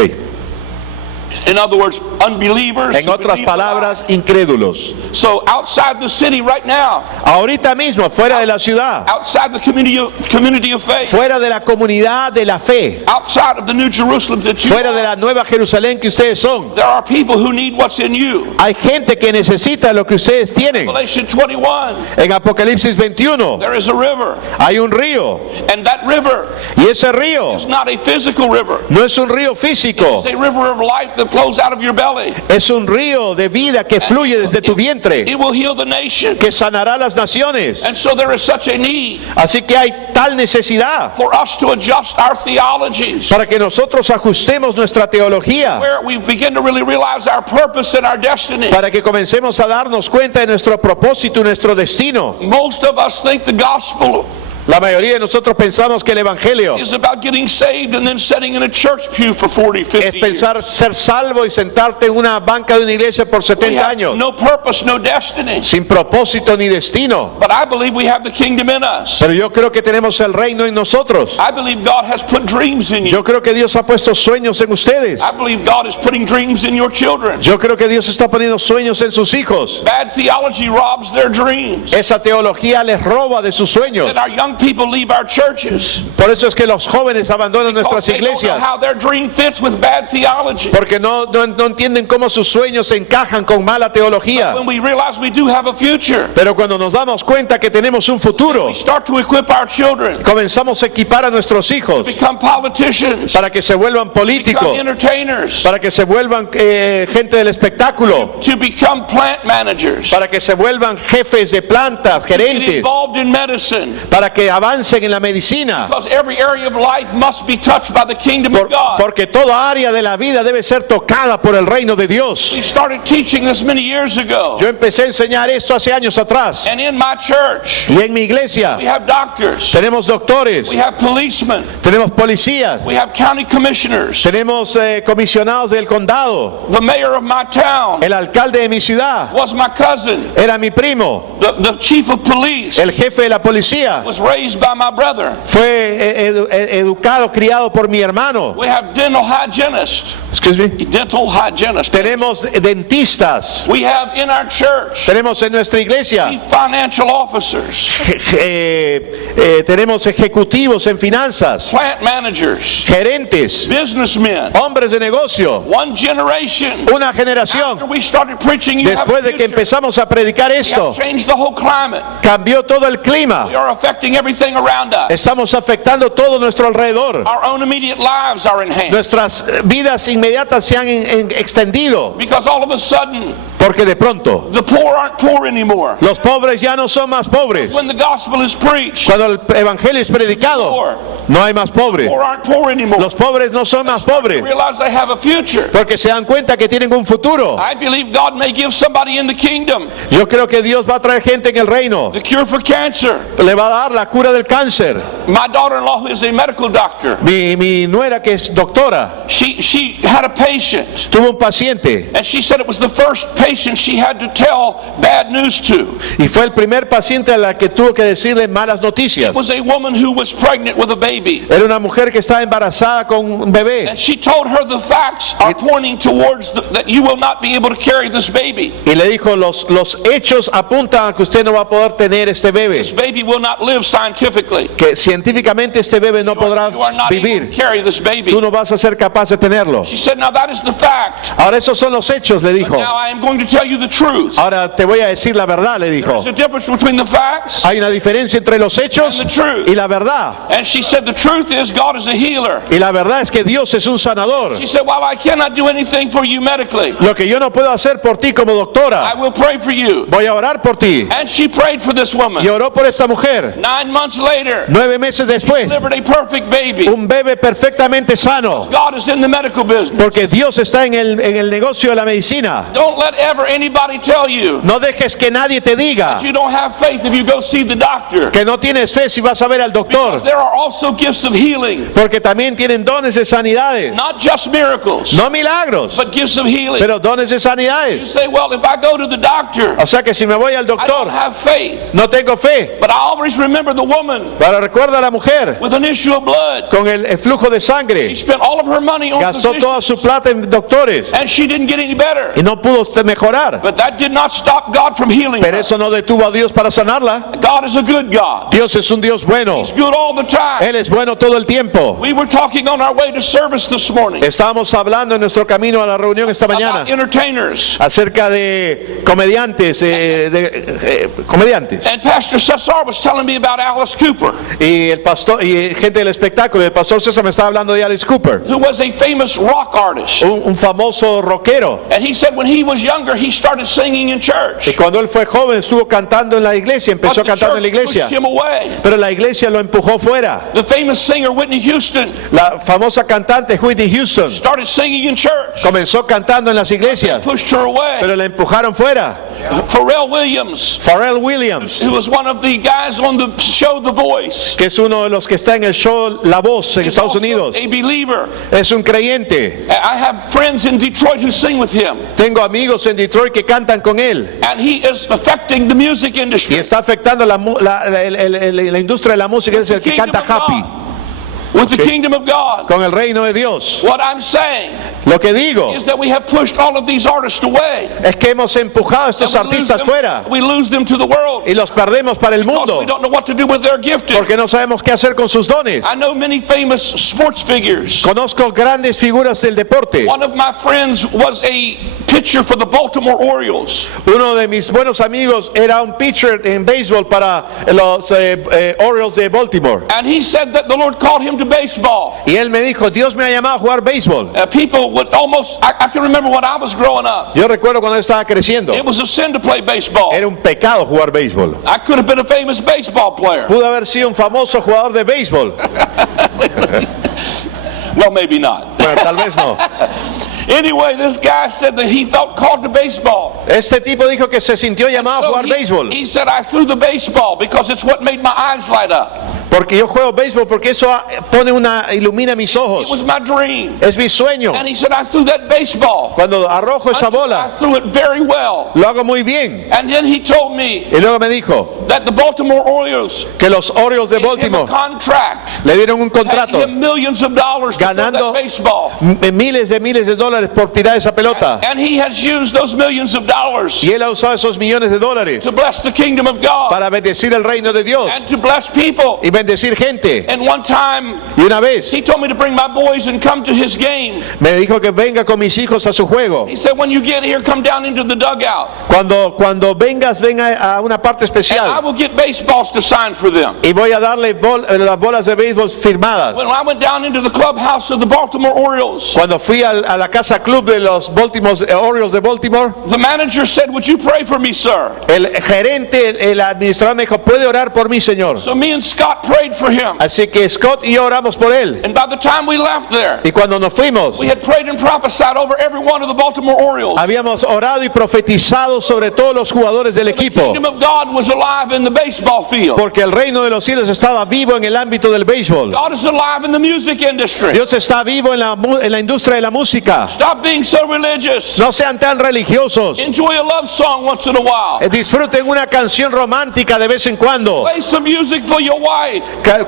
In other words, unbelievers. En who otras believe the lie. palabras, incrédulos. So outside the city right now, Ahorita mismo, fuera de la ciudad, outside the community of faith, fuera de la comunidad de la fe, outside of the New Jerusalem that you fuera de are, la nueva Jerusalén que ustedes son, there are people who need what's in you. hay gente que necesita lo que ustedes tienen. Revelation 21, En Apocalipsis 21 there is a river, hay un río, and that river y ese río is not a physical river. no es un río físico, It's a river of life that flows out of your belly. es un río de vida que fluye desde tu vientre, It will heal the nation. que sanará las naciones. And so there is such a need Así que hay tal necesidad for us to adjust our theologies, para que nosotros ajustemos nuestra teología, where we begin to really realize our purpose and our destiny. para que comencemos a darnos cuenta de nuestro propósito y nuestro destino. Most of us think the gospel La mayoría de nosotros pensamos que el Evangelio is about getting saved and then sitting in a church pew for 40, es 50 years. pensar ser salvo y sentarte en una banca de una iglesia por We 70 have años, no purpose, no destiny. sin propósito ni destino. But I believe we have the kingdom in us. Pero yo creo que tenemos el reino en nosotros. I believe God has put dreams in you. Yo creo que Dios ha puesto sueños en ustedes. I believe God is putting dreams in your children. Yo creo que Dios está poniendo sueños en sus hijos. Bad theology robs their dreams. Esa teología les roba de sus sueños. And our young people leave our churches Por eso es que los jóvenes abandonan because nuestras they don't know iglesias, how their dream fits with bad theology. porque no entienden cómo sus sueños se encajan con mala teología. When we realize we do have a future, Pero cuando nos damos cuenta que tenemos un futuro, we start to equip our children, comenzamos a equipar a nuestros hijos become politicians, para que se vuelvan become políticos, entertainers, para que se vuelvan gente del espectáculo, to become plant managers, para que se vuelvan jefes de plantas, get gerentes, involved involved in medicine. para que avancen en la medicina. Because every area of life must be touched by the kingdom of God. Porque toda área de la vida debe ser tocada por el reino de Dios. We started teaching this many years ago. Yo empecé a enseñar esto hace años atrás. And in my church, Y en mi iglesia we have doctors, tenemos doctores, we have policemen, tenemos policías, we have county commissioners. tenemos comisionados del condado. The mayor of my town El alcalde de mi ciudad was my cousin. era mi primo. The chief of police El jefe de la policía was raised by my brother. fue educado, criado por mi hermano. We have dental hygienists. Excuse me. Dental hygienists. Tenemos dentistas. We have in our church Tenemos en nuestra iglesia. chief financial officers, Tenemos ejecutivos en finanzas, plant managers, gerentes, businessmen. hombres de negocio. One generation Una after generación we started preaching, you have a después de que future. empezamos a predicar We esto, have changed the whole climate. cambió todo el We clima. are affecting everything around us. Estamos afectando todo nuestro alrededor. Our own immediate lives are enhanced. Nuestras vidas inmediatas se han extendido Because all of a sudden, porque de pronto the poor aren't poor anymore. los pobres ya no son más pobres. When the gospel is preached, Cuando el evangelio es predicado, no hay más pobres. poor aren't poor anymore. Los pobres no son más They pobres realize they have a future. porque se dan cuenta que tienen un futuro. I believe God may give somebody in the kingdom Yo creo que Dios va a traer gente en el reino. the cure for cancer. Le va a dar la cura del cáncer. My daughter-in-law, who is a medical doctor, Mi nuera, que es doctora, she had a patient, tuvo un paciente and she said it was the first patient she had to tell bad news to. y fue el primer paciente a la que tuvo que decirle malas noticias. It was a woman who was pregnant with a baby. Era una mujer que estaba embarazada con un bebé And she told her the facts are pointing towards that you will not be able to carry this baby. y le dijo los hechos apuntan a que usted no va a poder tener este bebé, This baby will not live scientifically. que científicamente este bebé no podrá You are not able to vivir. carry this baby. Tú no vas a ser capaz de tenerlo. She said, now that is the fact. Ahora esos son los hechos, le dijo. Now I am going to tell you the truth. Ahora te voy a decir la verdad, le dijo. There's a difference between the facts. Hay una diferencia entre los hechos And the truth. y la verdad. And she said, the truth is God is a healer. Y la verdad es que Dios es un sanador. She said, while I cannot do anything for you medically, Lo que yo no puedo hacer por ti como I doctora, will pray for you. voy a orar por ti. And she prayed for this Y woman. oró por esta mujer. 9 months later, 9 meses después, delivered a perfect baby. un bebé perfectamente sano. God is in the medical business. Porque Dios está en el negocio de la medicina. Don't let ever anybody tell you No dejes que nadie te diga you don't have faith if you go see the doctor. que no tienes fe si vas a ver al doctor. There are also gifts of healing, Porque también tienen dones de sanidades. not just miracles, No milagros, but gifts of healing. pero dones de You sanidades. say, well, if I go to the doctor, O sea que si me voy al I don't doctor, have faith. no tengo fe. But I always remember the woman Pero recuerda a la mujer with an issue of blood. con el flujo de She sangre. spent all of her money on Gastó toda physicians, su plata en doctores and she didn't get any better. y no pudo mejorar. But that did not stop God from healing Pero her. eso no detuvo a Dios para sanarla. God is a good God. Dios es un Dios bueno. He's good all the time. Él es bueno todo el tiempo. We were talking on our way to service this morning Estábamos hablando en nuestro camino a la reunión esta about mañana entertainers. acerca de comediantes, comediantes. And Pastor Cesar was telling me about Alice Cooper, Y el pastor y gente del espectáculo, el pastor César me estaba hablando de Alice Cooper, who was a famous rock artist. un famoso rockero. And he said when he was younger, he started singing in church. Y cuando él fue joven estuvo cantando en la iglesia, empezó But a the cantar en la church pushed iglesia, him away. pero la iglesia lo empujó fuera. The famous singer Whitney Houston La famosa cantante Whitney Houston started singing in church. comenzó cantando en las iglesias, Pushed her away. pero la empujaron fuera. Pharrell Williams, Pharrell Williams, who was one of the guys on the show The Voice, que es uno de los que está en el show La Voz en is Estados also Unidos, a believer. es un creyente. I have friends in Detroit who sing with him, Tengo amigos en Detroit que cantan con él and he is affecting the music y industry. está afectando la industria de la música. Es el que Kingdom canta of Happy God. With the kingdom of God. con el reino de Dios. What I'm saying Lo que digo is that we have pushed all of these artists away. es que hemos empujado a estos And we lose artistas them- fuera We lose them to the world y los perdemos para el because mundo we don't know what to do with their gifting. porque no sabemos qué hacer con sus dones. I know many famous sports figures. Conozco grandes figuras del deporte. One of my friends was a pitcher for the Baltimore Orioles. Uno de mis buenos amigos era un pitcher en béisbol para los Orioles de Baltimore. And he said that the Lord called him to to baseball. Y él me dijo, Dios me ha llamado a jugar béisbol. People would almost, I can remember when I was growing up. Yo recuerdo cuando yo estaba creciendo. It was a sin to play baseball. Era un pecado jugar béisbol. I could have been a famous baseball player. Pudo haber sido un famoso jugador de béisbol. Well, maybe not. Bueno, tal vez no. Anyway, this guy said that he felt called to baseball. Este tipo dijo que se sintió llamado a So jugar béisbol. he said, I threw the baseball because it's what made my eyes light up. Porque yo juego béisbol porque eso ilumina mis It ojos. was my dream. Es mi sueño. And he said, I threw that baseball. Cuando arrojo esa I bola, threw it very well. lo hago muy bien. And then he told me Y luego me dijo that the Baltimore Orioles que los Orioles de gave him a Baltimore contract, le dieron un paid contrato him millions of dollars to throw ganando that baseball. miles de dólares por tirar esa pelota. And he has used those millions of dollars Y él ha usado esos millones de dólares to bless the kingdom of God para bendecir el reino de Dios and to bless people. y bendecir gente. And one time, Y una vez he told me to bring my boys and come to his game. me dijo que venga con mis hijos a su juego. He said, when you get here, come down into the dugout. Cuando vengas, venga a una parte And I especial. will get baseballs to sign for them. Y voy a darle las bolas de béisbol firmadas. When I went down into the clubhouse of the Baltimore Orioles, Cuando fui a la casa club de los Baltimore Orioles de Baltimore, the manager said, would you pray for me, sir? el gerente, el administrador me dijo, puede orar por mí, señor. So me and Scott prayed for him. Así que Scott y yo oramos por él. And by the time we left there, Y cuando nos fuimos, we had prayed and prophesied over every one of the Baltimore Orioles. habíamos orado y profetizado sobre todos los jugadores del The equipo. kingdom of God was alive in the baseball field. Porque el reino de los cielos estaba vivo en el ámbito del béisbol. God is alive in the music industry. Dios está vivo en la industria de la música. Stop being so religious. No sean tan religiosos. Enjoy a love song once in a while. Disfruten una canción romántica de vez en cuando. Play some music for your wife.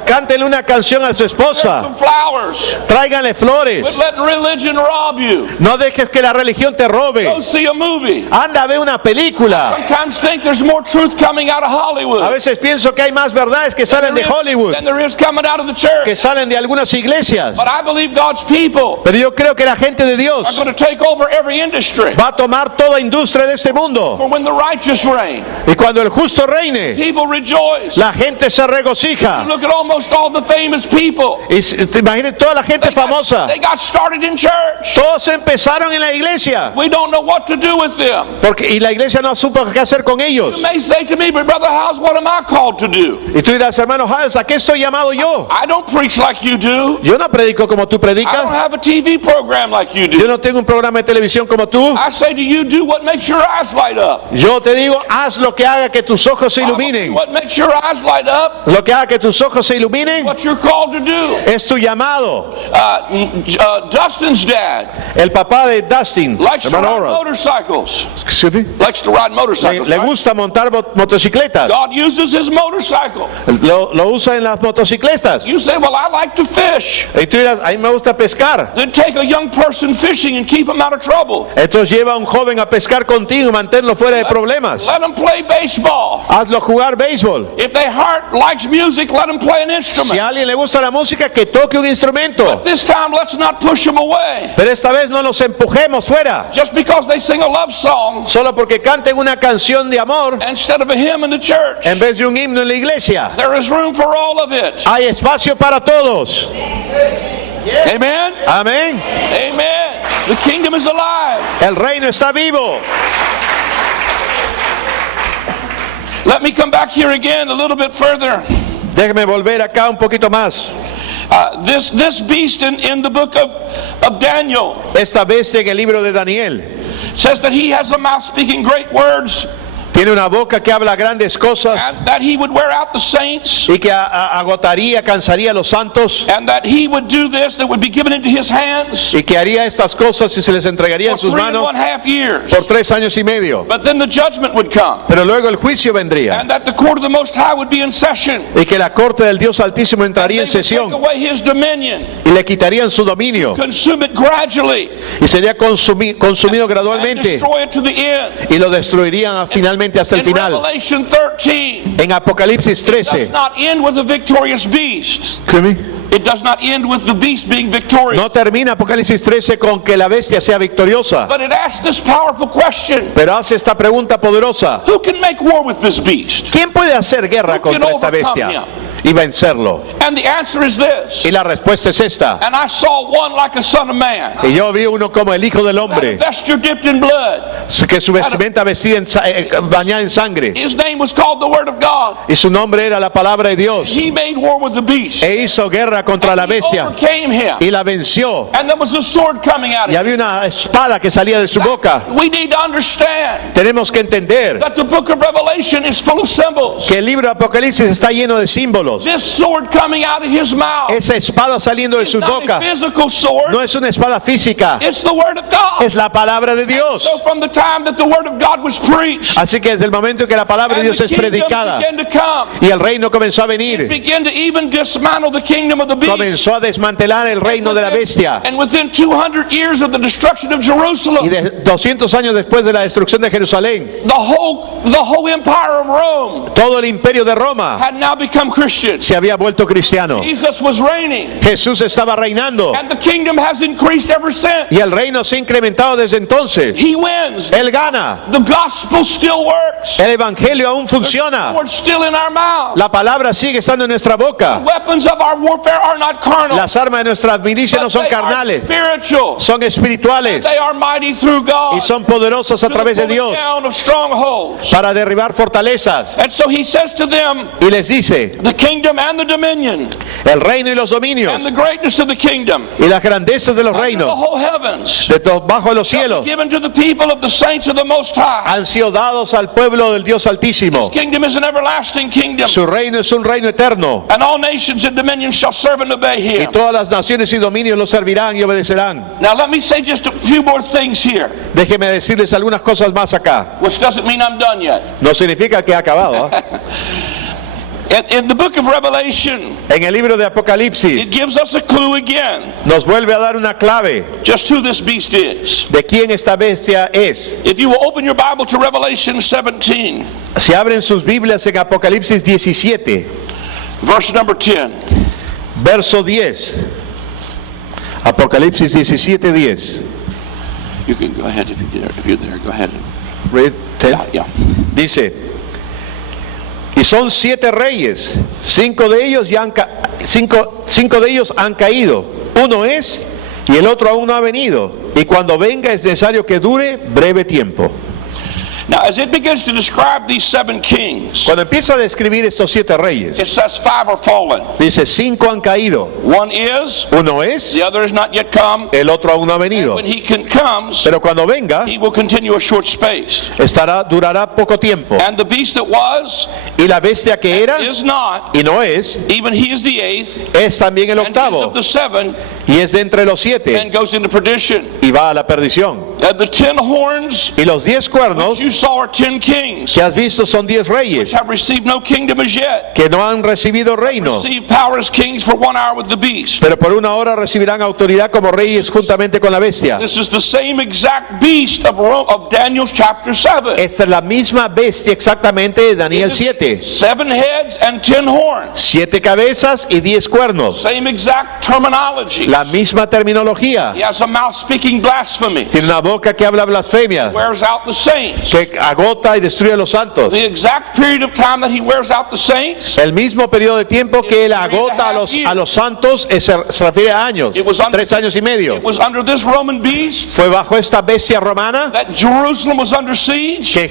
Cántenle una canción a su esposa. Some flowers. Tráiganle flores. Quit letting religion rob you. No dejes que la religión te Go robe. see a movie. Anda a ver una película. Sometimes think there's more truth coming out of A Hollywood veces pienso que hay más verdades que salen de Hollywood, than there is coming out of the que church. salen de algunas iglesias. But I believe God's people Pero yo creo que la gente de Dios are going to take over every industry. va a tomar toda industria de este mundo. For when the righteous reign, Y cuando el justo reine, people rejoice. la gente se regocija. Look at almost all the famous people. Y te imaginas toda la gente famosa. They got started in church. Todos empezaron en la iglesia. We don't know what to do with them. Y la iglesia no supo qué hacer con ellos. You may say to me, but Brother House, what am I called to do? Y tú dirás, hermano Hayes, ¿a qué estoy llamado yo? I don't preach like you do. Yo no predico como tú I don't predicas. have a TV program like you Yo do. no tengo un programa de televisión como tú. I say to you, do what makes your eyes light up. Yo te digo, haz lo que haga que tus ojos se iluminen. What makes your eyes light up? Lo que haga que tus ojos se iluminen What you're called to do. es tu llamado. Dustin's dad El papá de Dustin, likes to hermano ride Oral, motorcycles. excuse me, Likes to ride motorcycles. le right? gusta montar motocicletas. God uses his motorcycle. Lo usa en las motocicletas. You say, well, I like to fish. Y tú dirás, a mí me gusta pescar. Then take a young person fishing and keep him out of trouble. Entonces lleva a un joven a pescar contigo y manténlo fuera de problemas. Let them play baseball. Hazlo jugar béisbol. If their heart likes music, let them play an Si instrument. a alguien le gusta la música, que toque un instrumento. This time, let's not push them away. Pero esta vez no los empujemos fuera. Just because they sing a love song Solo porque canten una canción de amor instead of a hymn in the church. en vez de un himno en la iglesia. There is room for all of it. Hay espacio para todos. Amen? Amén. Amen. The kingdom is alive. El reino está vivo. Let me come back here again a little bit further. Déjeme volver acá un poquito más. This beast in the book of Daniel Esta bestia en el libro de Daniel says that he has a mouth speaking great words, tiene una boca que habla grandes cosas and that he would wear out the saints, y que agotaría, cansaría a los santos and that he would do this, that would be given into his hands y que haría estas cosas y se les entregaría en for sus 3.5 manos years. por 3 años y medio. But then the judgment would come, Pero luego el juicio vendría and that the court of the Most High would be in session. y que la corte del Dios Altísimo entraría They en would take sesión away his dominion, y le quitarían su dominio consume it gradually, y sería consumido and gradualmente destroy it to the end. y lo destruirían finalmente hasta el In final. Revelation 13, En Apocalipsis does 13, not end with a victorious beast. ¿qué? It does not end with the beast being victorious. No termina Apocalipsis 13 con que la bestia sea victoriosa, But it asks this powerful question. pero hace esta pregunta poderosa: Who can make war with this beast? ¿quién puede hacer guerra Who can contra esta overcome bestia? him? y vencerlo. And the answer is this. Y la respuesta es esta. And I saw one like a son of man. Y yo vi uno como el Hijo del Had a Hombre, vesture dipped in blood. que su vestimenta vestida bañada en sangre. His name was called the Word of God. Y su nombre era la palabra de Dios. He made war with the beast. E hizo guerra contra la He bestia overcame him. y la venció. And there was a sword coming out Y of him. había una espada que salía de su boca. We need to understand Tenemos que entender that the book of Revelation is full of symbols. que el libro de Apocalipsis está lleno de símbolos. This sword coming out of his mouth Esa espada saliendo de is su not a boca physical sword. no es una espada física, It's the Word of God. es la palabra de Dios. So from the time that the Word of God was preached, Así que desde el momento en que la palabra de and Dios the es kingdom predicada began to come, y el reino comenzó a venir, began to even dismantle the kingdom of the beast. comenzó a desmantelar el reino de la bestia. And within 200 years of the destruction of Y Jerusalem, de 200 años después de la destrucción de Jerusalén, the whole empire of Rome todo el imperio de Roma had now become Christian. se había vuelto cristiano. Jesus was reigning, Jesús estaba reinando and the kingdom has increased ever since. y el reino se ha incrementado desde entonces. He wins. Él gana. The gospel still works. El evangelio aún The funciona. sword's still in our mouth. La palabra sigue estando en nuestra boca. Weapons of our warfare are not carnal, Las armas de nuestra milicia no but son they are carnales, spiritual. son espirituales They are mighty through God. y son poderosos a to the través de pulling Dios down of strongholds. para derribar fortalezas. And so he says to them, Y les dice, the kingdom and the dominion el reino y los dominios and the greatness of the kingdom y las grandezas de los under the reinos whole heavens bajo los cielos given to the people of the saints of the Most High. han sido dados al pueblo del Dios Altísimo. His kingdom is an everlasting kingdom, Su reino es un reino eterno and all nations and dominions shall serve and obey y him. todas las naciones y dominios lo servirán y obedecerán. Now let me say just a few more things here, Déjenme decirles algunas cosas más acá. which doesn't mean I'm done yet. No significa que ha acabado. ¿Ah? In the book of Revelation, En el libro de Apocalipsis it gives us a clue again nos vuelve a dar una clave just who this beast is. de quién esta bestia es. If you will open your Bible to Revelation 17, Si abren sus Biblias en Apocalipsis 17, verse number 10. verso 10. Apocalipsis 17, 10. You can go ahead if you're there. Go ahead. Read 10. Yeah. Dice, y son 7 reyes, 5 de ellos cinco de ellos han caído. Uno es y el otro aún no ha venido. Y cuando venga es necesario que dure breve tiempo. Now, as it begins to describe these 7 kings, Cuando empieza a describir estos 7 reyes, it says 5 are fallen. dice 5 han caído. One is, Uno es, the other is not yet come. el otro aún no ha venido. When he comes, Pero cuando venga, he will continue a short space. durará poco tiempo. And the beast that was, Y la bestia que era is not, y no es, even he is the 8th, es también el and he is octavo. of the 7, Y es de entre los 7 and goes into perdition. y va a la perdición. And the 10 horns Y los 10 cuernos you saw are 10 kings, que has visto son 10 reyes which have received no kingdom as yet. que no han recibido reino, Receive power as kings for 1 hour with the beast. pero por una hora recibirán autoridad como reyes juntamente con la bestia. This is the same exact beast of Daniel chapter 7. Esta es la misma bestia exactamente de Daniel 7. 7 heads and 10 horns. 7 cabezas y 10 cuernos. Same exact terminology. La misma terminología. He has a mouth speaking blasphemy. Tiene una boca que habla blasfemia, Wears out the saints. que agota y destruye a los santos. The exact period of time that he wears out the saints, El mismo periodo de tiempo que él agota a los santos se refiere a años, 3 años y medio. it was under this Roman beast Fue bajo esta bestia romana that Jerusalem was under siege. que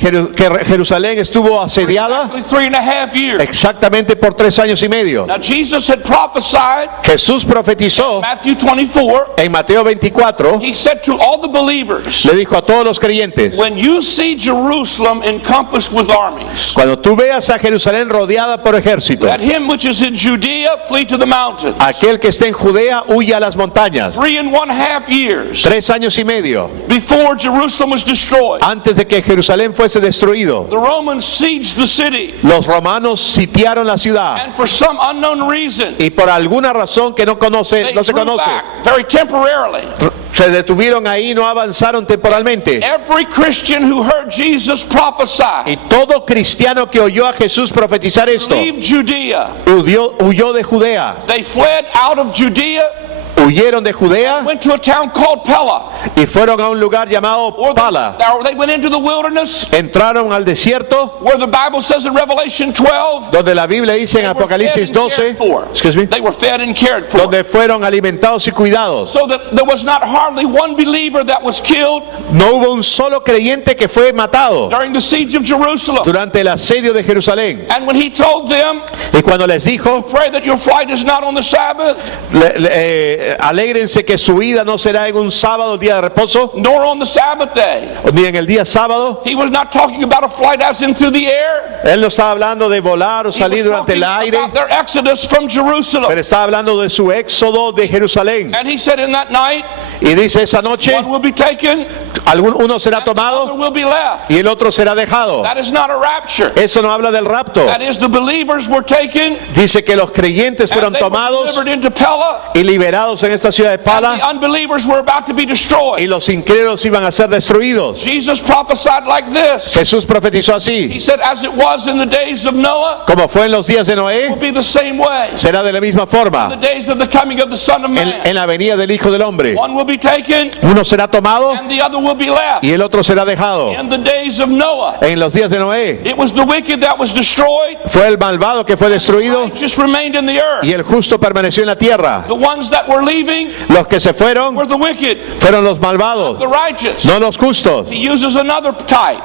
Jerusalén estuvo asediada 3.5 years. exactamente por 3 años y medio. Now Jesus had prophesied, Jesús profetizó Matthew 24, en Mateo 24, he said to all the believers, le dijo a todos los creyentes: when you see Jerusalem encompassed with armies, cuando tú veas a Jerusalén rodeada por ejércitos, let him which is in Judea flee to the mountains. aquel que esté en Judea huya a las montañas. 3.5 years 3 años y medio before Jerusalem was destroyed, antes de que Jerusalén fuese destruido, the Romans sieged the city, los romanos sitiaron la ciudad and for some unknown reason, y por alguna razón que no they se drew conoce, back very temporarily. se detuvieron ahí, no avanzaron temporalmente. Every Christian who heard Jesus prophesy Y todo cristiano que oyó a Jesús profetizar esto leave Judea. huyó de Judea. They fled out of Judea huyeron de Judea went to a town called Pella. y fueron a un lugar llamado Or Pala. they went into the wilderness, Entraron al desierto, where the Bible says in Revelation 12, donde la Biblia dice en they were fed Apocalipsis and 12, cared for. excuse me, They were fed and cared for. donde fueron alimentados y cuidados. So that there was not hardly one believer that was killed No hubo un solo creyente que fue matado during the siege of Jerusalem. durante el asedio de Jerusalén. And when he told them, Y cuando les dijo, pray that your flight is not on the Sabbath, alégrense que su vida no será en un sábado, día de reposo, nor on the Sabbath day, ni en el día sábado. he was not talking about a flight as in through the air. Él no estaba hablando de volar o He salir was durante talking el aire, about their exodus from Jerusalem. pero estaba hablando de su éxodo de Jerusalén. And he said in that night, Y dice, esa noche one will be taken, uno será and the other tomado will be left. y el otro será dejado. That is not a rapture. Eso no habla del rapto. That is, the believers were taken, Dice que los creyentes fueron and they were tomados delivered into Pella, y liberados en esta ciudad de and the Pala, unbelievers were about to be y destroyed. los incrédulos iban a ser destruidos. Jesus prophesied like this. Jesús profetizó He así: said, as it was in the days of Noah, como fue en los días de it will Noé, be the same way. será de la misma The forma days of the coming of the Son of Man. en la venida del Hijo del Hombre. One will be taken, Uno será tomado and the other will be left. y el otro será dejado. In the days of Noah, En los días de Noé it was the wicked that was destroyed, fue el malvado que fue destruido just remained in the earth. y el justo permaneció en la tierra. The ones that were leaving Los que se fueron were the wicked, fueron los malvados, the righteous. no los justos. He uses another type.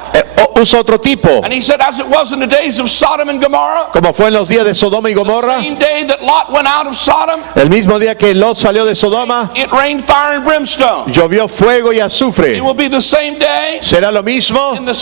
Usa otro tipo, And he said, as it was in the days of Sodom and Gomorrah, como fue en los días de Sodoma y Gomorra, same day that Lot went out of Sodom, el mismo día que Lot salió de Sodoma, it rained fire and brimstone. llovió fuego y It azufre. will be the same day Será lo mismo in the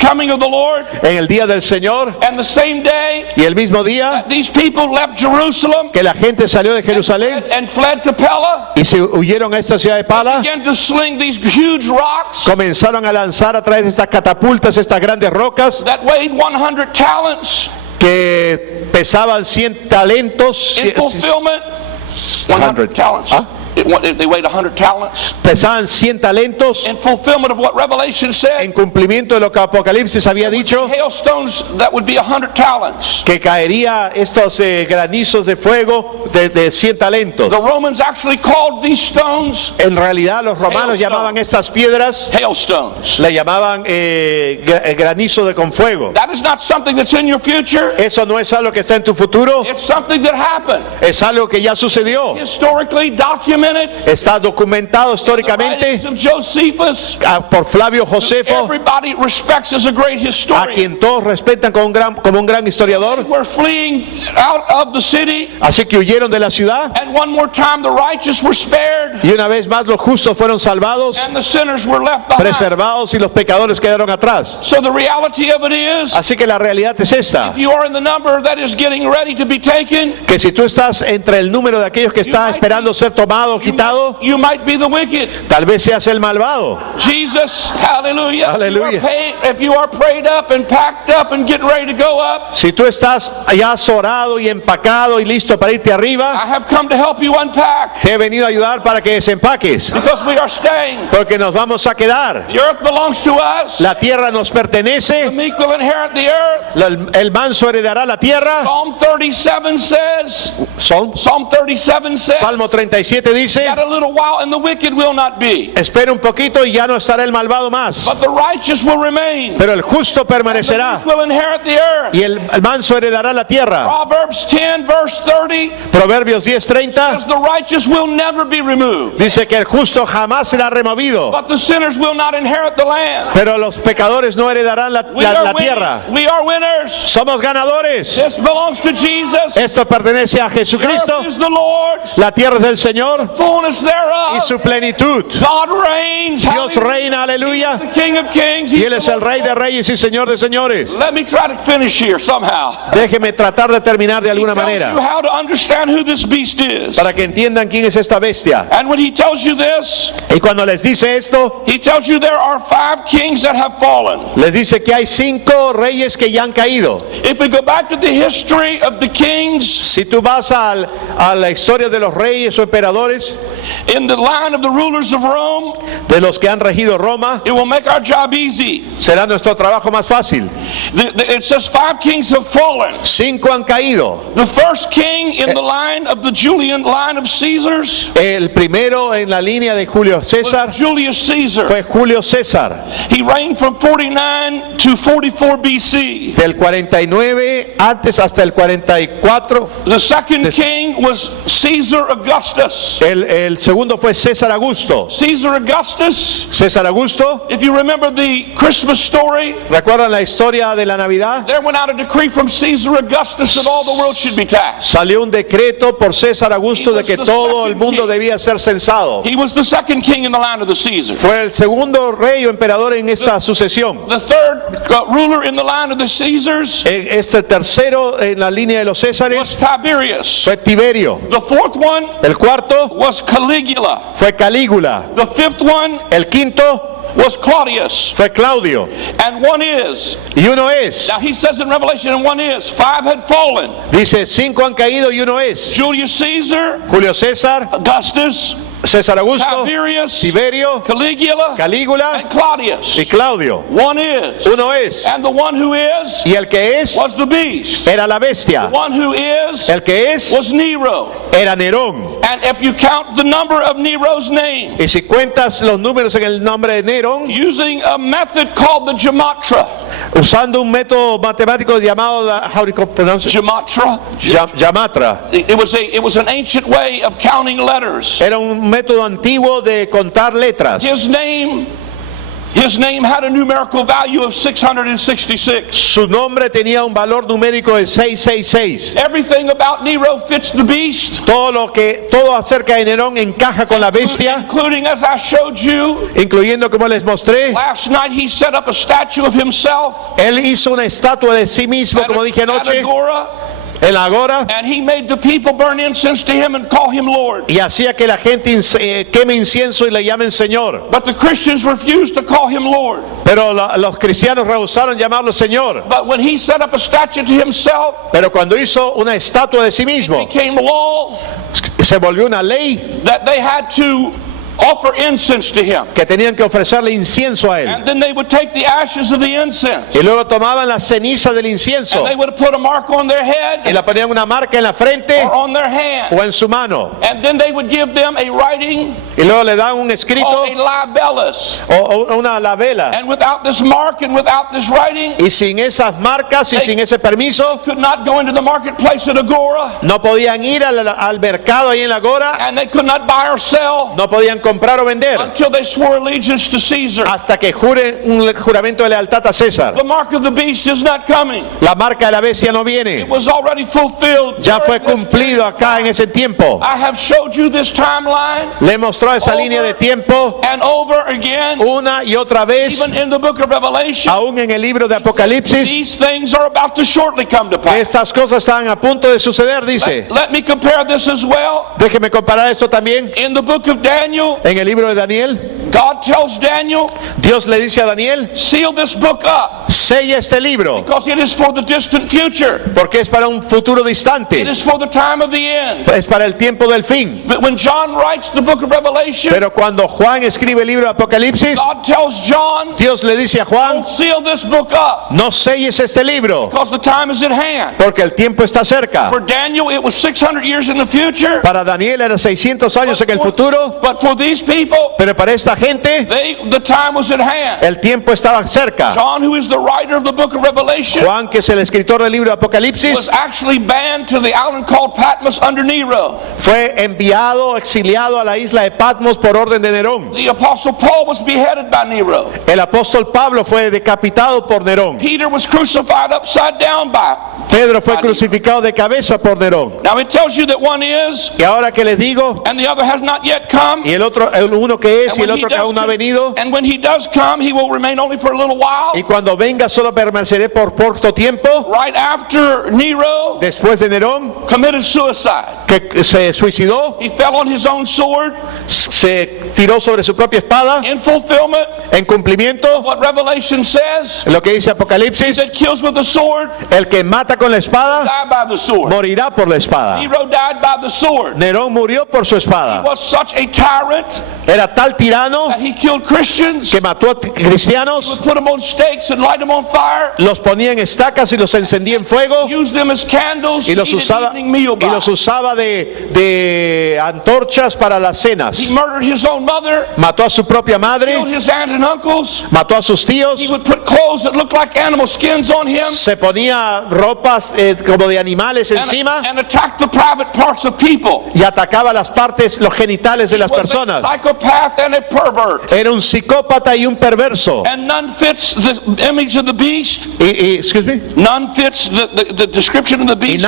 coming of the Lord, en el día del Señor and the same day y el mismo día these people left Jerusalem que la gente salió de Jerusalén and fled to Pella, y se huyeron a esta ciudad de Pala. began to sling these huge rocks Comenzaron a lanzar a través de estas catapultas estas grandes rocas that weighed 100 talents que pesaban 100 talentos. in fulfillment. 100 talents. Huh? They weighed 100 talents Pesaban 100 talentos in fulfillment of what Revelation said. en cumplimiento de lo que Apocalipsis había dicho, Hailstones that would be 100 talents. que caería estos granizos de fuego de 100 talentos. The Romans actually called these stones En realidad los romanos Hailstones. llamaban estas piedras, hailstones. le llamaban granizo con fuego. That is not something that's in your future. Eso no es algo que está en tu futuro, It's something that happened. es algo que ya sucedió. Historically documented. Está documentado The históricamente writings of Josephus. por Flavio Josefo, Everybody respects as a great a historian. quien todos respetan como un gran historiador. We're fleeing out of the city, Así que huyeron de la ciudad and one more time the righteous were spared, y una vez más los justos fueron salvados, and the sinners were left behind. preservados, y los pecadores quedaron atrás. So the reality of it is, Así que la realidad es esta, if you are in the number that is getting ready to be taken, que si tú estás entre el número de aquellos que está esperando ser tomado o quitado, you might be the wicked. tal vez seas el malvado. Jesus, hallelujah. Hallelujah. If you are prayed up and packed up and getting ready to go up, Si tú estás ya azorado y empacado y listo para irte arriba, I have come to help you unpack, te he venido a ayudar para que desempaques, because we are staying. porque nos vamos a quedar. The earth belongs to us. La tierra nos The pertenece, meek will inherit the earth. el manso heredará la tierra. Psalm 37 says, Psalm 37 says, Salmo 37 dice: yet a little while and the wicked will not be, espera un poquito y ya no estará el malvado más, but the righteous will remain. pero el justo The permanecerá meek will inherit the earth. y el manso heredará la tierra. Proverbs 10 verse 30 Proverbios says 10:30 the righteous will never be removed, dice que el justo jamás será removido, but the sinners will not inherit the land. pero los pecadores no heredarán la tierra. We are winners. Somos ganadores. This belongs to Jesus. Esto pertenece a The Jesucristo. earth is the Lord's, La tierra es del Señor fullness y thereof. su plenitud. God reigns. Dios Hallelujah. reina, aleluya, The King of Kings. y He's Él es the el Rey de Lord. Reyes y Señor de Señores. Let me try to finish here somehow. Déjeme tratar de terminar de alguna He tells you manera how to understand who this beast is. para que entiendan quién es esta bestia. And when he tells you this, Y cuando les dice esto, he tells you there are 5 kings that have fallen. les dice que hay 5 reyes que ya han caído. If we go back to the history of the kings, Si tú vas a la historia de los reyes o emperadores, emperadores, in the line of the rulers of Rome, de los que han regido Roma, it will make our job easy. será nuestro trabajo más fácil. It says 5 kings have fallen. 5 han caído. The first king in the line of the Julian line of Caesars El primero en la línea de Julio César was Julius Caesar. fue Julio César, He reigned from 49 to 44 BC. del 49 antes hasta el 44. The second king was Caesar Augustus. El segundo fue César Augusto. Caesar Augustus, César Augusto, if you remember the Christmas story, ¿recuerdan la historia de la Navidad? there went out a decree from Caesar Augustus that all the world should be taxed. Salió un decreto por César Augusto de que todo el mundo debía ser censado. He was the second king in the line of the Caesars. Fue el segundo rey o emperador en esta sucesión. The third ruler in the line of the Caesars Este tercero en la línea de los Césares was Tiberius. fue Tiberio. The fourth one El cuarto was Caligula. fue Calígula. The fifth one El quinto was Claudius. fue Claudio. And one is, Y uno es, now he says in Revelation, and one is, 5 had fallen. dice, 5 han caído y uno es. Julius Caesar, Julio César, Augustus, César Augusto, Tiberius, Tiberio, Caligula, Calígula and Claudius. y Claudio. One is. Uno es. And the one who is Y el que es was the beast. era la bestia. One who is El que es was Nero. era Nerón. And if you count the number of Nero's name, Y si cuentas los números en el nombre de Nerón, using a method called the gematria. usando un método matemático llamado, how do you pronounce it? Gematria. Yamatra. It was an ancient way of counting letters. Era un método antiguo de contar letras. His name had a numerical value of 666. Su nombre tenía un valor numérico de 666. Everything about Nero fits the beast, Todo acerca de Nerón encaja con la bestia, including, as I showed you incluyendo, como les mostré, last night, he set up a statue of himself él hizo una estatua de sí mismo, at como dije at anoche, Agora, en la Agora, and he made the people burn incense to him and call him Lord. y hacía que la gente queme incienso y le llamen Señor. But the Christians refused to call him Lord. Pero los cristianos rehusaron llamarlo Señor. But when he set up a statue to himself, Pero cuando hizo una estatua de sí mismo, it became law se volvió una ley that they had to offer incense to him. que tenían que ofrecerle incienso a él. And then they would take the ashes of the incense Y luego tomaban la ceniza del incienso and they would put a mark on their y head la ponían una marca en la frente or on their hand. o en su mano. And then they would give them a writing Y luego le dan un escrito called a libellus. o una labela. And without this mark and without this writing, Y sin esas marcas y sin ese permiso, could not go into the marketplace at Agora, no podían ir al mercado ahí en la Agora, and they could not buy or sell no podían comprar o vender, until they swore allegiance to Caesar. hasta que juren un juramento de lealtad a César. The mark of the beast is not coming. La marca de la bestia no It viene, was already fulfilled. ya fue during this cumplido acá en ese tiempo. I have showed you this timeline Le mostró esa línea de tiempo and over again, una y otra vez, even in the book of Revelation. aún en el libro de Apocalipsis. These things are about to shortly come to pass. Estas cosas están a punto de suceder, dice. Let me compare this as well. Déjeme comparar esto también. In the book of Daniel, En el libro de Daniel, God tells Daniel, Dios le dice a Daniel, seal this book up sella este libro, because it is for the distant future. porque es para un futuro It distante, is for the time of the end. es para el tiempo del fin. But when John writes the book of Revelation, Pero cuando Juan escribe el libro de Apocalipsis, God tells John, Dios le dice a Juan, don't seal this book up no selles este libro, because the time is at hand. porque el tiempo está cerca. For Daniel, it was 600 years in the future. Para Daniel era 600 años en el futuro, But for these people, pero para esta gente the time was at hand. el tiempo estaba cerca. John, who is the writer of the book of Revelation, Juan, que es el escritor del libro de Apocalipsis, was actually banned to the island called Patmos under Nero. fue enviado, exiliado a la isla de Patmos por orden de Nerón. The apostle Paul was beheaded by Nero. El apóstol Pablo fue decapitado por Nerón. Peter was crucified upside down by. Pedro fue crucificado de cabeza por Nerón. Now it tells you that one is Y ahora que les digo, and the other has not yet come. y el uno que es And y el when he otro que aún no ha venido. and when he does come, he will remain only for a little while. Y cuando venga solo permaneceré por corto tiempo. Right after Nero Después de Nerón, committed suicide, que se suicidó, he fell on his own sword se tiró sobre su propia espada in fulfillment en cumplimiento. of what Revelation says. Lo que dice He Apocalipsis, that kills with the sword, el que mata con la espada, die by the sword. morirá por la espada. Nero died by the sword. Nerón murió por su He espada. was such a tyrant Era tal tirano that he killed Christians, que mató a cristianos, put them on stakes and light them on fire, los ponía en estacas y los encendía en fuego used them as candles y to los eat an usaba, evening meal by. de antorchas para las cenas. He murdered his own mother, Mató a su propia killed madre, his aunt and uncles. mató a sus tíos, He would put clothes that looked like animal skins on him se ponía ropas como de animales encima and attacked the private parts of people. y atacaba las partes, los genitales de las Was a personas. psychopath and a pervert. Era un psicópata y un perverso. And none fits the image of the beast. Excuse me. None fits the description of the Y beast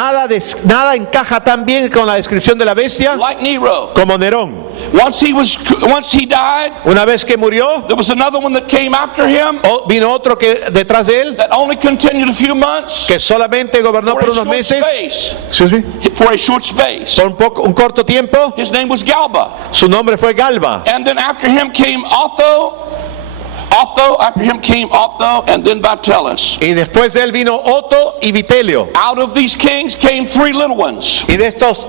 nada encaja tan bien con la descripción de la bestia like Nero. como Nerón. Once he died, Una vez que murió, there was another one that came after him vino otro que detrás de él that only continued a few months que solamente gobernó for por a unos short meses. space. Excuse me. For a short space. Por un corto tiempo. His name was Galba. Su nombre fue Galba. And then after him came Otho, after him came Otho, and then Vitellius. Y después de él vino Otto y Vitelio. Out of these kings came three little ones. Y de estos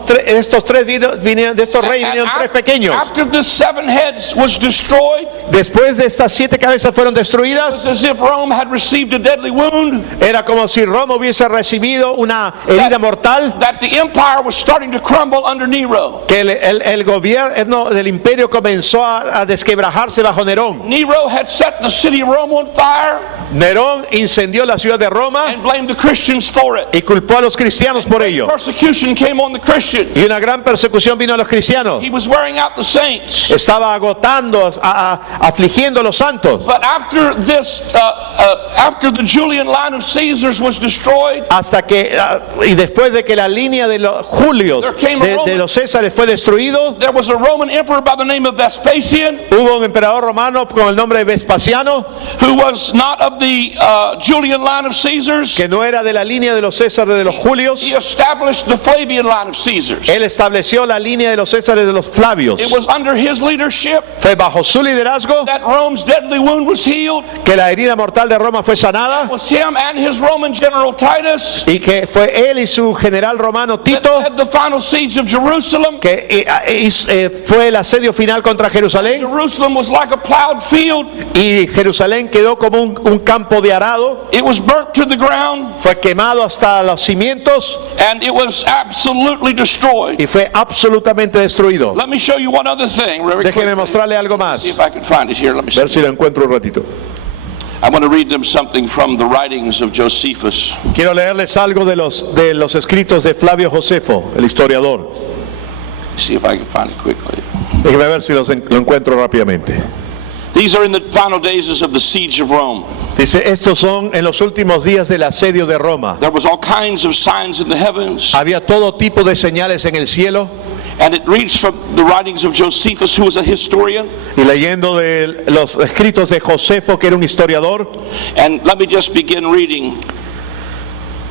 reyes vinieron tres pequeños. After the seven heads was destroyed, Después de estas 7 cabezas fueron destruidas, it's as if Rome had received a deadly wound, era como si Roma hubiese recibido una herida mortal, that the empire was starting to crumble under Nero. que el gobierno del imperio comenzó a desquebrajarse bajo Nerón. Nero had set the city of Rome on fire Nerón incendió la ciudad de Roma and blamed the Christians for it. y culpó a los cristianos por ello. Persecution came on the Christians. Y una gran persecución vino a los cristianos. He was wearing out the saints. Estaba agotando, afligiendo a los santos. But after this, after the Julian line of Caesars was destroyed, Hasta que, y después de que la línea de los Julios, de los Césares fue destruido, there was a Roman emperor by the name of Vespasian, hubo un emperador romano con el nombre de Vespasiano, who was not of the Julian line of Caesars. que no era de la línea de los Césares de los Julios. He established the Flavian line of Caesars. Él estableció la línea de los Césares de los Flavios. It was under his leadership Fue bajo su liderazgo that Rome's deadly wound was healed. que la herida mortal de Roma fue sanada, It was him and his Roman general Titus y que fue él y su general romano that Tito led the final siege of Jerusalem. que fue el asedio final contra Jerusalén, Jerusalem was like a plowed field. y Jerusalén quedó como un campo de arado. It was burnt to the ground Fue quemado hasta los cimientos and it was absolutely destroyed. y fue absolutamente destruido. Let me show you one other thing very Déjeme quickly. mostrarle algo más, See if I can find it here. Let me see. ver si lo encuentro un ratito. I want to read them something from the writings of Josephus. Quiero leerles algo de los escritos de Flavio Josefo, el historiador. See if I can find it quickly. Déjeme ver si lo encuentro rápidamente. These are in the final days of the siege of Rome. Dice, estos son en los últimos días del asedio de Roma. There was all kinds of signs in the heavens. Había todo tipo de señales en el cielo. And it reads from the writings of Josephus, who was a historian. Y leyendo de los escritos de Josefo, que era un historiador, And let me just begin reading.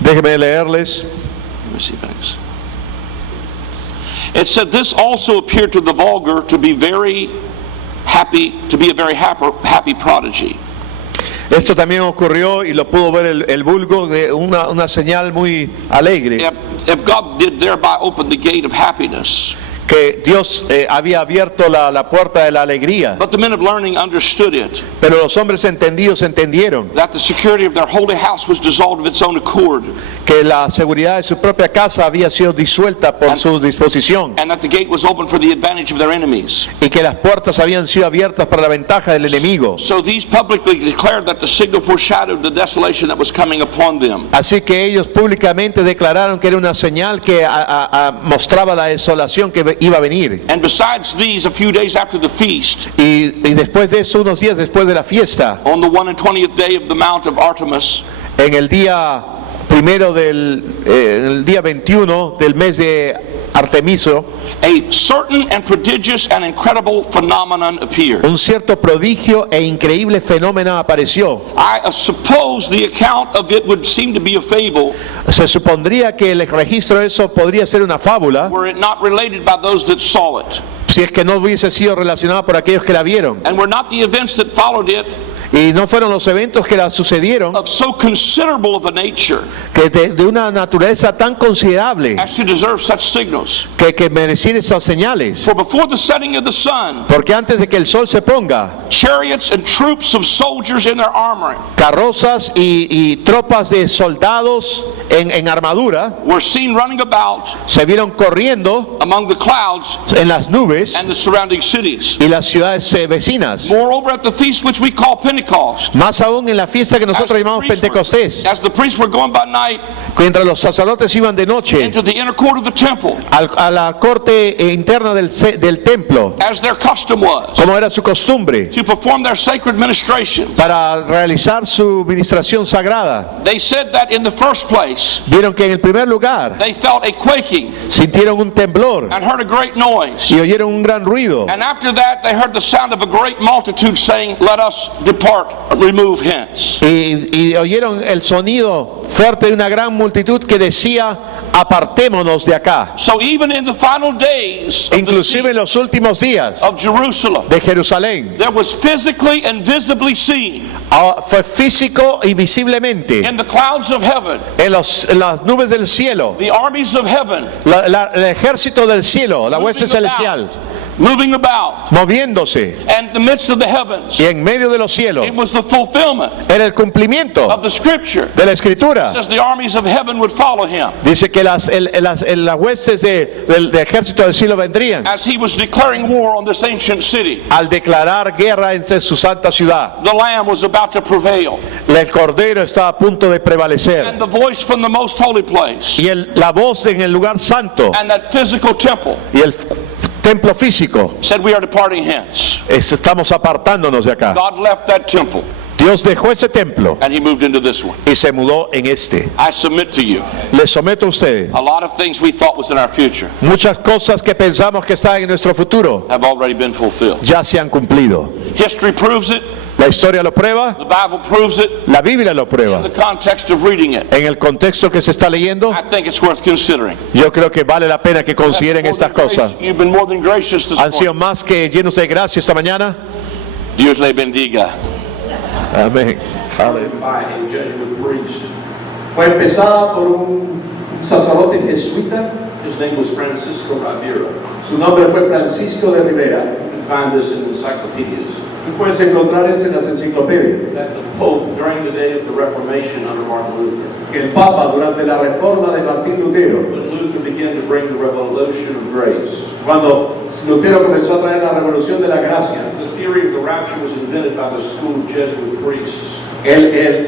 déjeme leerles. Let me see if I can see. It said, this also appeared to the vulgar to be very happy, to be a very happy prodigy. Esto también ocurrió y lo pudo ver el vulgo de una señal muy alegre, If God did thereby open the gate of happiness. que Dios había abierto la puerta de la alegría, But the men of learning understood it, pero los hombres entendidos entendieron that the security of their holy house was dissolved of its own accord, que la seguridad de su propia casa había sido disuelta por su disposición, and that the gate was open for the advantage of their enemies. y que las puertas habían sido abiertas para la ventaja del enemigo. So these publicly declared that the signal foreshadowed the desolation that was coming upon them. Así que ellos públicamente declararon que era una señal que mostraba la desolación que iba a venir. And besides these, a few days after the feast, Y después de eso, unos días después de la fiesta, on the 21st day of the Mount of Artemis, en el día primero el día 21 del mes de Artemiso, a certain and prodigious and incredible phenomenon appeared. un cierto prodigio e increíble fenómeno apareció. I suppose the account of it would seem to be a fable Se supondría que el registro de eso podría ser una fábula were it not related by those that saw it. si es que no hubiese sido relacionada por aquellos que la vieron. And were not the events that followed it Y no fueron los eventos que la sucedieron of so considerable of a nature que de una naturaleza tan considerable as to deserve such signals. que mereciera esas señales. For before the setting of the sun, Porque antes de que el sol se ponga, chariots and troops of soldiers in their armor carrozas y tropas de soldados en armadura were seen running about se vieron corriendo among the clouds en las nubes and the surrounding cities. y las ciudades vecinas. Moreover, at the feast which we call Pentecost, Más aún en la fiesta que nosotros llamamos Pentecostés, as the priests were going by night mientras los sacerdotes iban de noche into the inner court of the temple, a la corte interna del templo, as their custom was, como era su costumbre, to perform their sacred ministration, para realizar su ministración sagrada, they said that in the first place vieron que en el primer lugar they felt a quaking sintieron un temblor and heard a great noise. y oyeron un gran ruido. And after that they heard the sound of a great multitude saying, "Let us depart, remove hence." Y oyeron el sonido fuerte de una gran multitud que decía, apartémonos de acá. So even in the final days of the Inclusive en siege los últimos días of Jerusalem, de Jerusalén, there was physically and visibly seen fue físico y visiblemente in the clouds of heaven en las nubes del cielo, the armies of heaven el ejército del cielo, la hueste celestial, moving about, moviéndose, and in the midst of the heavens, y en medio de los cielos it was the fulfillment era el cumplimiento of the scripture. de la escritura. It says the armies of heaven would follow him Dice que las huestes del ejército del cielo vendrían as he was declaring war on this ancient city. al declarar guerra entre su santa ciudad. The Lamb was about to prevail, El cordero está a punto de and prevalecer, the voice from the most holy place y la voz en el lugar santo and that physical temple y el templo físico, said, "We are departing hence." estamos apartándonos de acá. God left that temple Dios dejó ese templo and he moved into this one. y se mudó en este. I submit to you, Les someto a ustedes. a lot of things we thought was in our future Muchas cosas que pensamos que están en nuestro futuro have already been fulfilled. ya se han cumplido. History proves it, La historia lo prueba, the Bible proves it, la Biblia lo in prueba. the context of reading it. En el contexto que se está leyendo, I think it's worth considering. yo creo que vale la pena que consideren estas cosas. You've been more than gracious this Han sido morning. más que llenos de gracia esta mañana. Dios le bendiga. Amén. By a Jesuit priest. Fue empezada por un sacerdote jesuita. His name was Francisco Rivera. Su nombre fue Francisco de Rivera. You can find this in encyclopedias. Tú puedes encontrar esto en las enciclopedias. That the Pope, during the day of the Reformation under Martin Luther, Que el Papa, durante la reforma de Martín Lutero, when Luther began to bring the revolution of grace, cuando Lutero comenzó a traer la revolución de la gracia, the theory of the rapture was invented by the school of Jesuit priests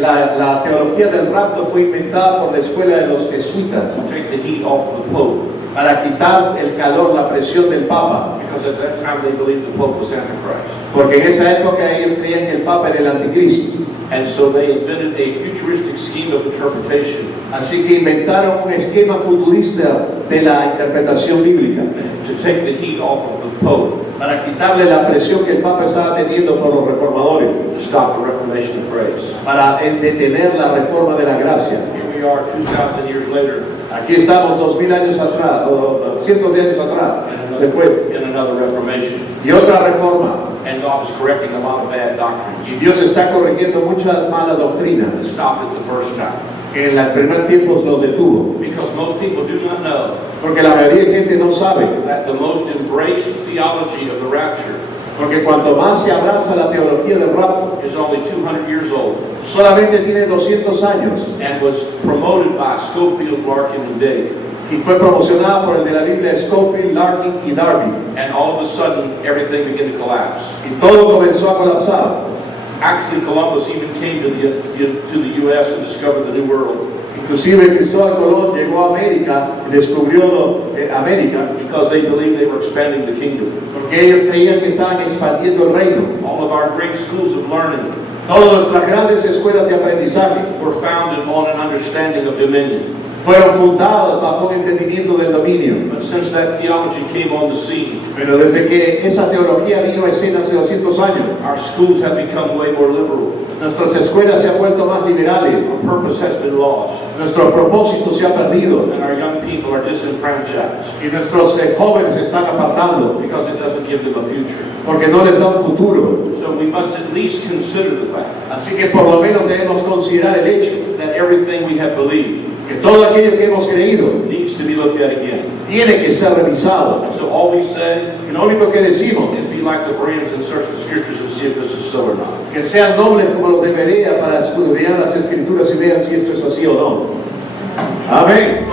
la teología del rapto fue inventada por la escuela de los jesuitas to take the heat off of the Pope, para quitar el calor, la presión del Papa, because at that time they believed the Pope was Antichrist. porque en esa época ellos creían que el Papa era el anticristo. And so they invented a futuristic scheme of interpretation Así que inventaron un esquema futurista de la interpretación bíblica to take the heat off of the Pope, para quitarle la presión que el Papa estaba teniendo por los reformadores, to stop the Reformation of grace. para detener la reforma de la gracia. Here we are 2,000 years later, Aquí estamos 2000 años atrás, o cientos de años atrás, después, in another Reformation. y otra reforma. And God is correcting a lot of bad doctrines. Y Dios está corrigiendo muchas malas doctrinas That stopped it the first time. que en el primer tiempo los detuvo. Because most people do not know Porque la mayoría de gente no sabe, that the most embraced theology of the rapture porque cuanto más se abraza la teología del rapto, is only 200 years old solamente tiene 200 años and was promoted by Schofield, Larkin, and Day. y fue promocionada por el de la Biblia Scofield, Larkin y Darby. And all of a sudden, everything began to collapse. Y todo comenzó a colapsar. Actually, Columbus even came to the U.S. and discovered the New World Inclusive Cristóbal Colón llegó a América y descubrió América because they believed they were expanding the kingdom. porque ellos creían que estaban expandiendo el reino. All of our great schools of learning Todas nuestras grandes escuelas de aprendizaje were founded on an understanding of dominion. fueron fundadas bajo un entendimiento del dominio. But since that theology came on the scene, Pero desde que esa teología vino a escena hace 200 años, our schools have become way more liberal. nuestras escuelas se han vuelto más liberales, Our purpose has been lost, nuestro propósito se ha perdido and our young people are disenfranchised y nuestros jóvenes se están apartando because it doesn't give them a future. porque no les da un futuro. So we must at least consider the fact Así que por lo menos debemos considerar el hecho that everything we have believed que todo aquello que hemos creído needs to be looked at again. tiene que ser revisado. And so all we say Y lo único que decimos is be like the Bereans and search the scriptures and see if this is so or not. que sean nobles como los de Berea para escudriñar las escrituras y vean si esto es así o no. Amén.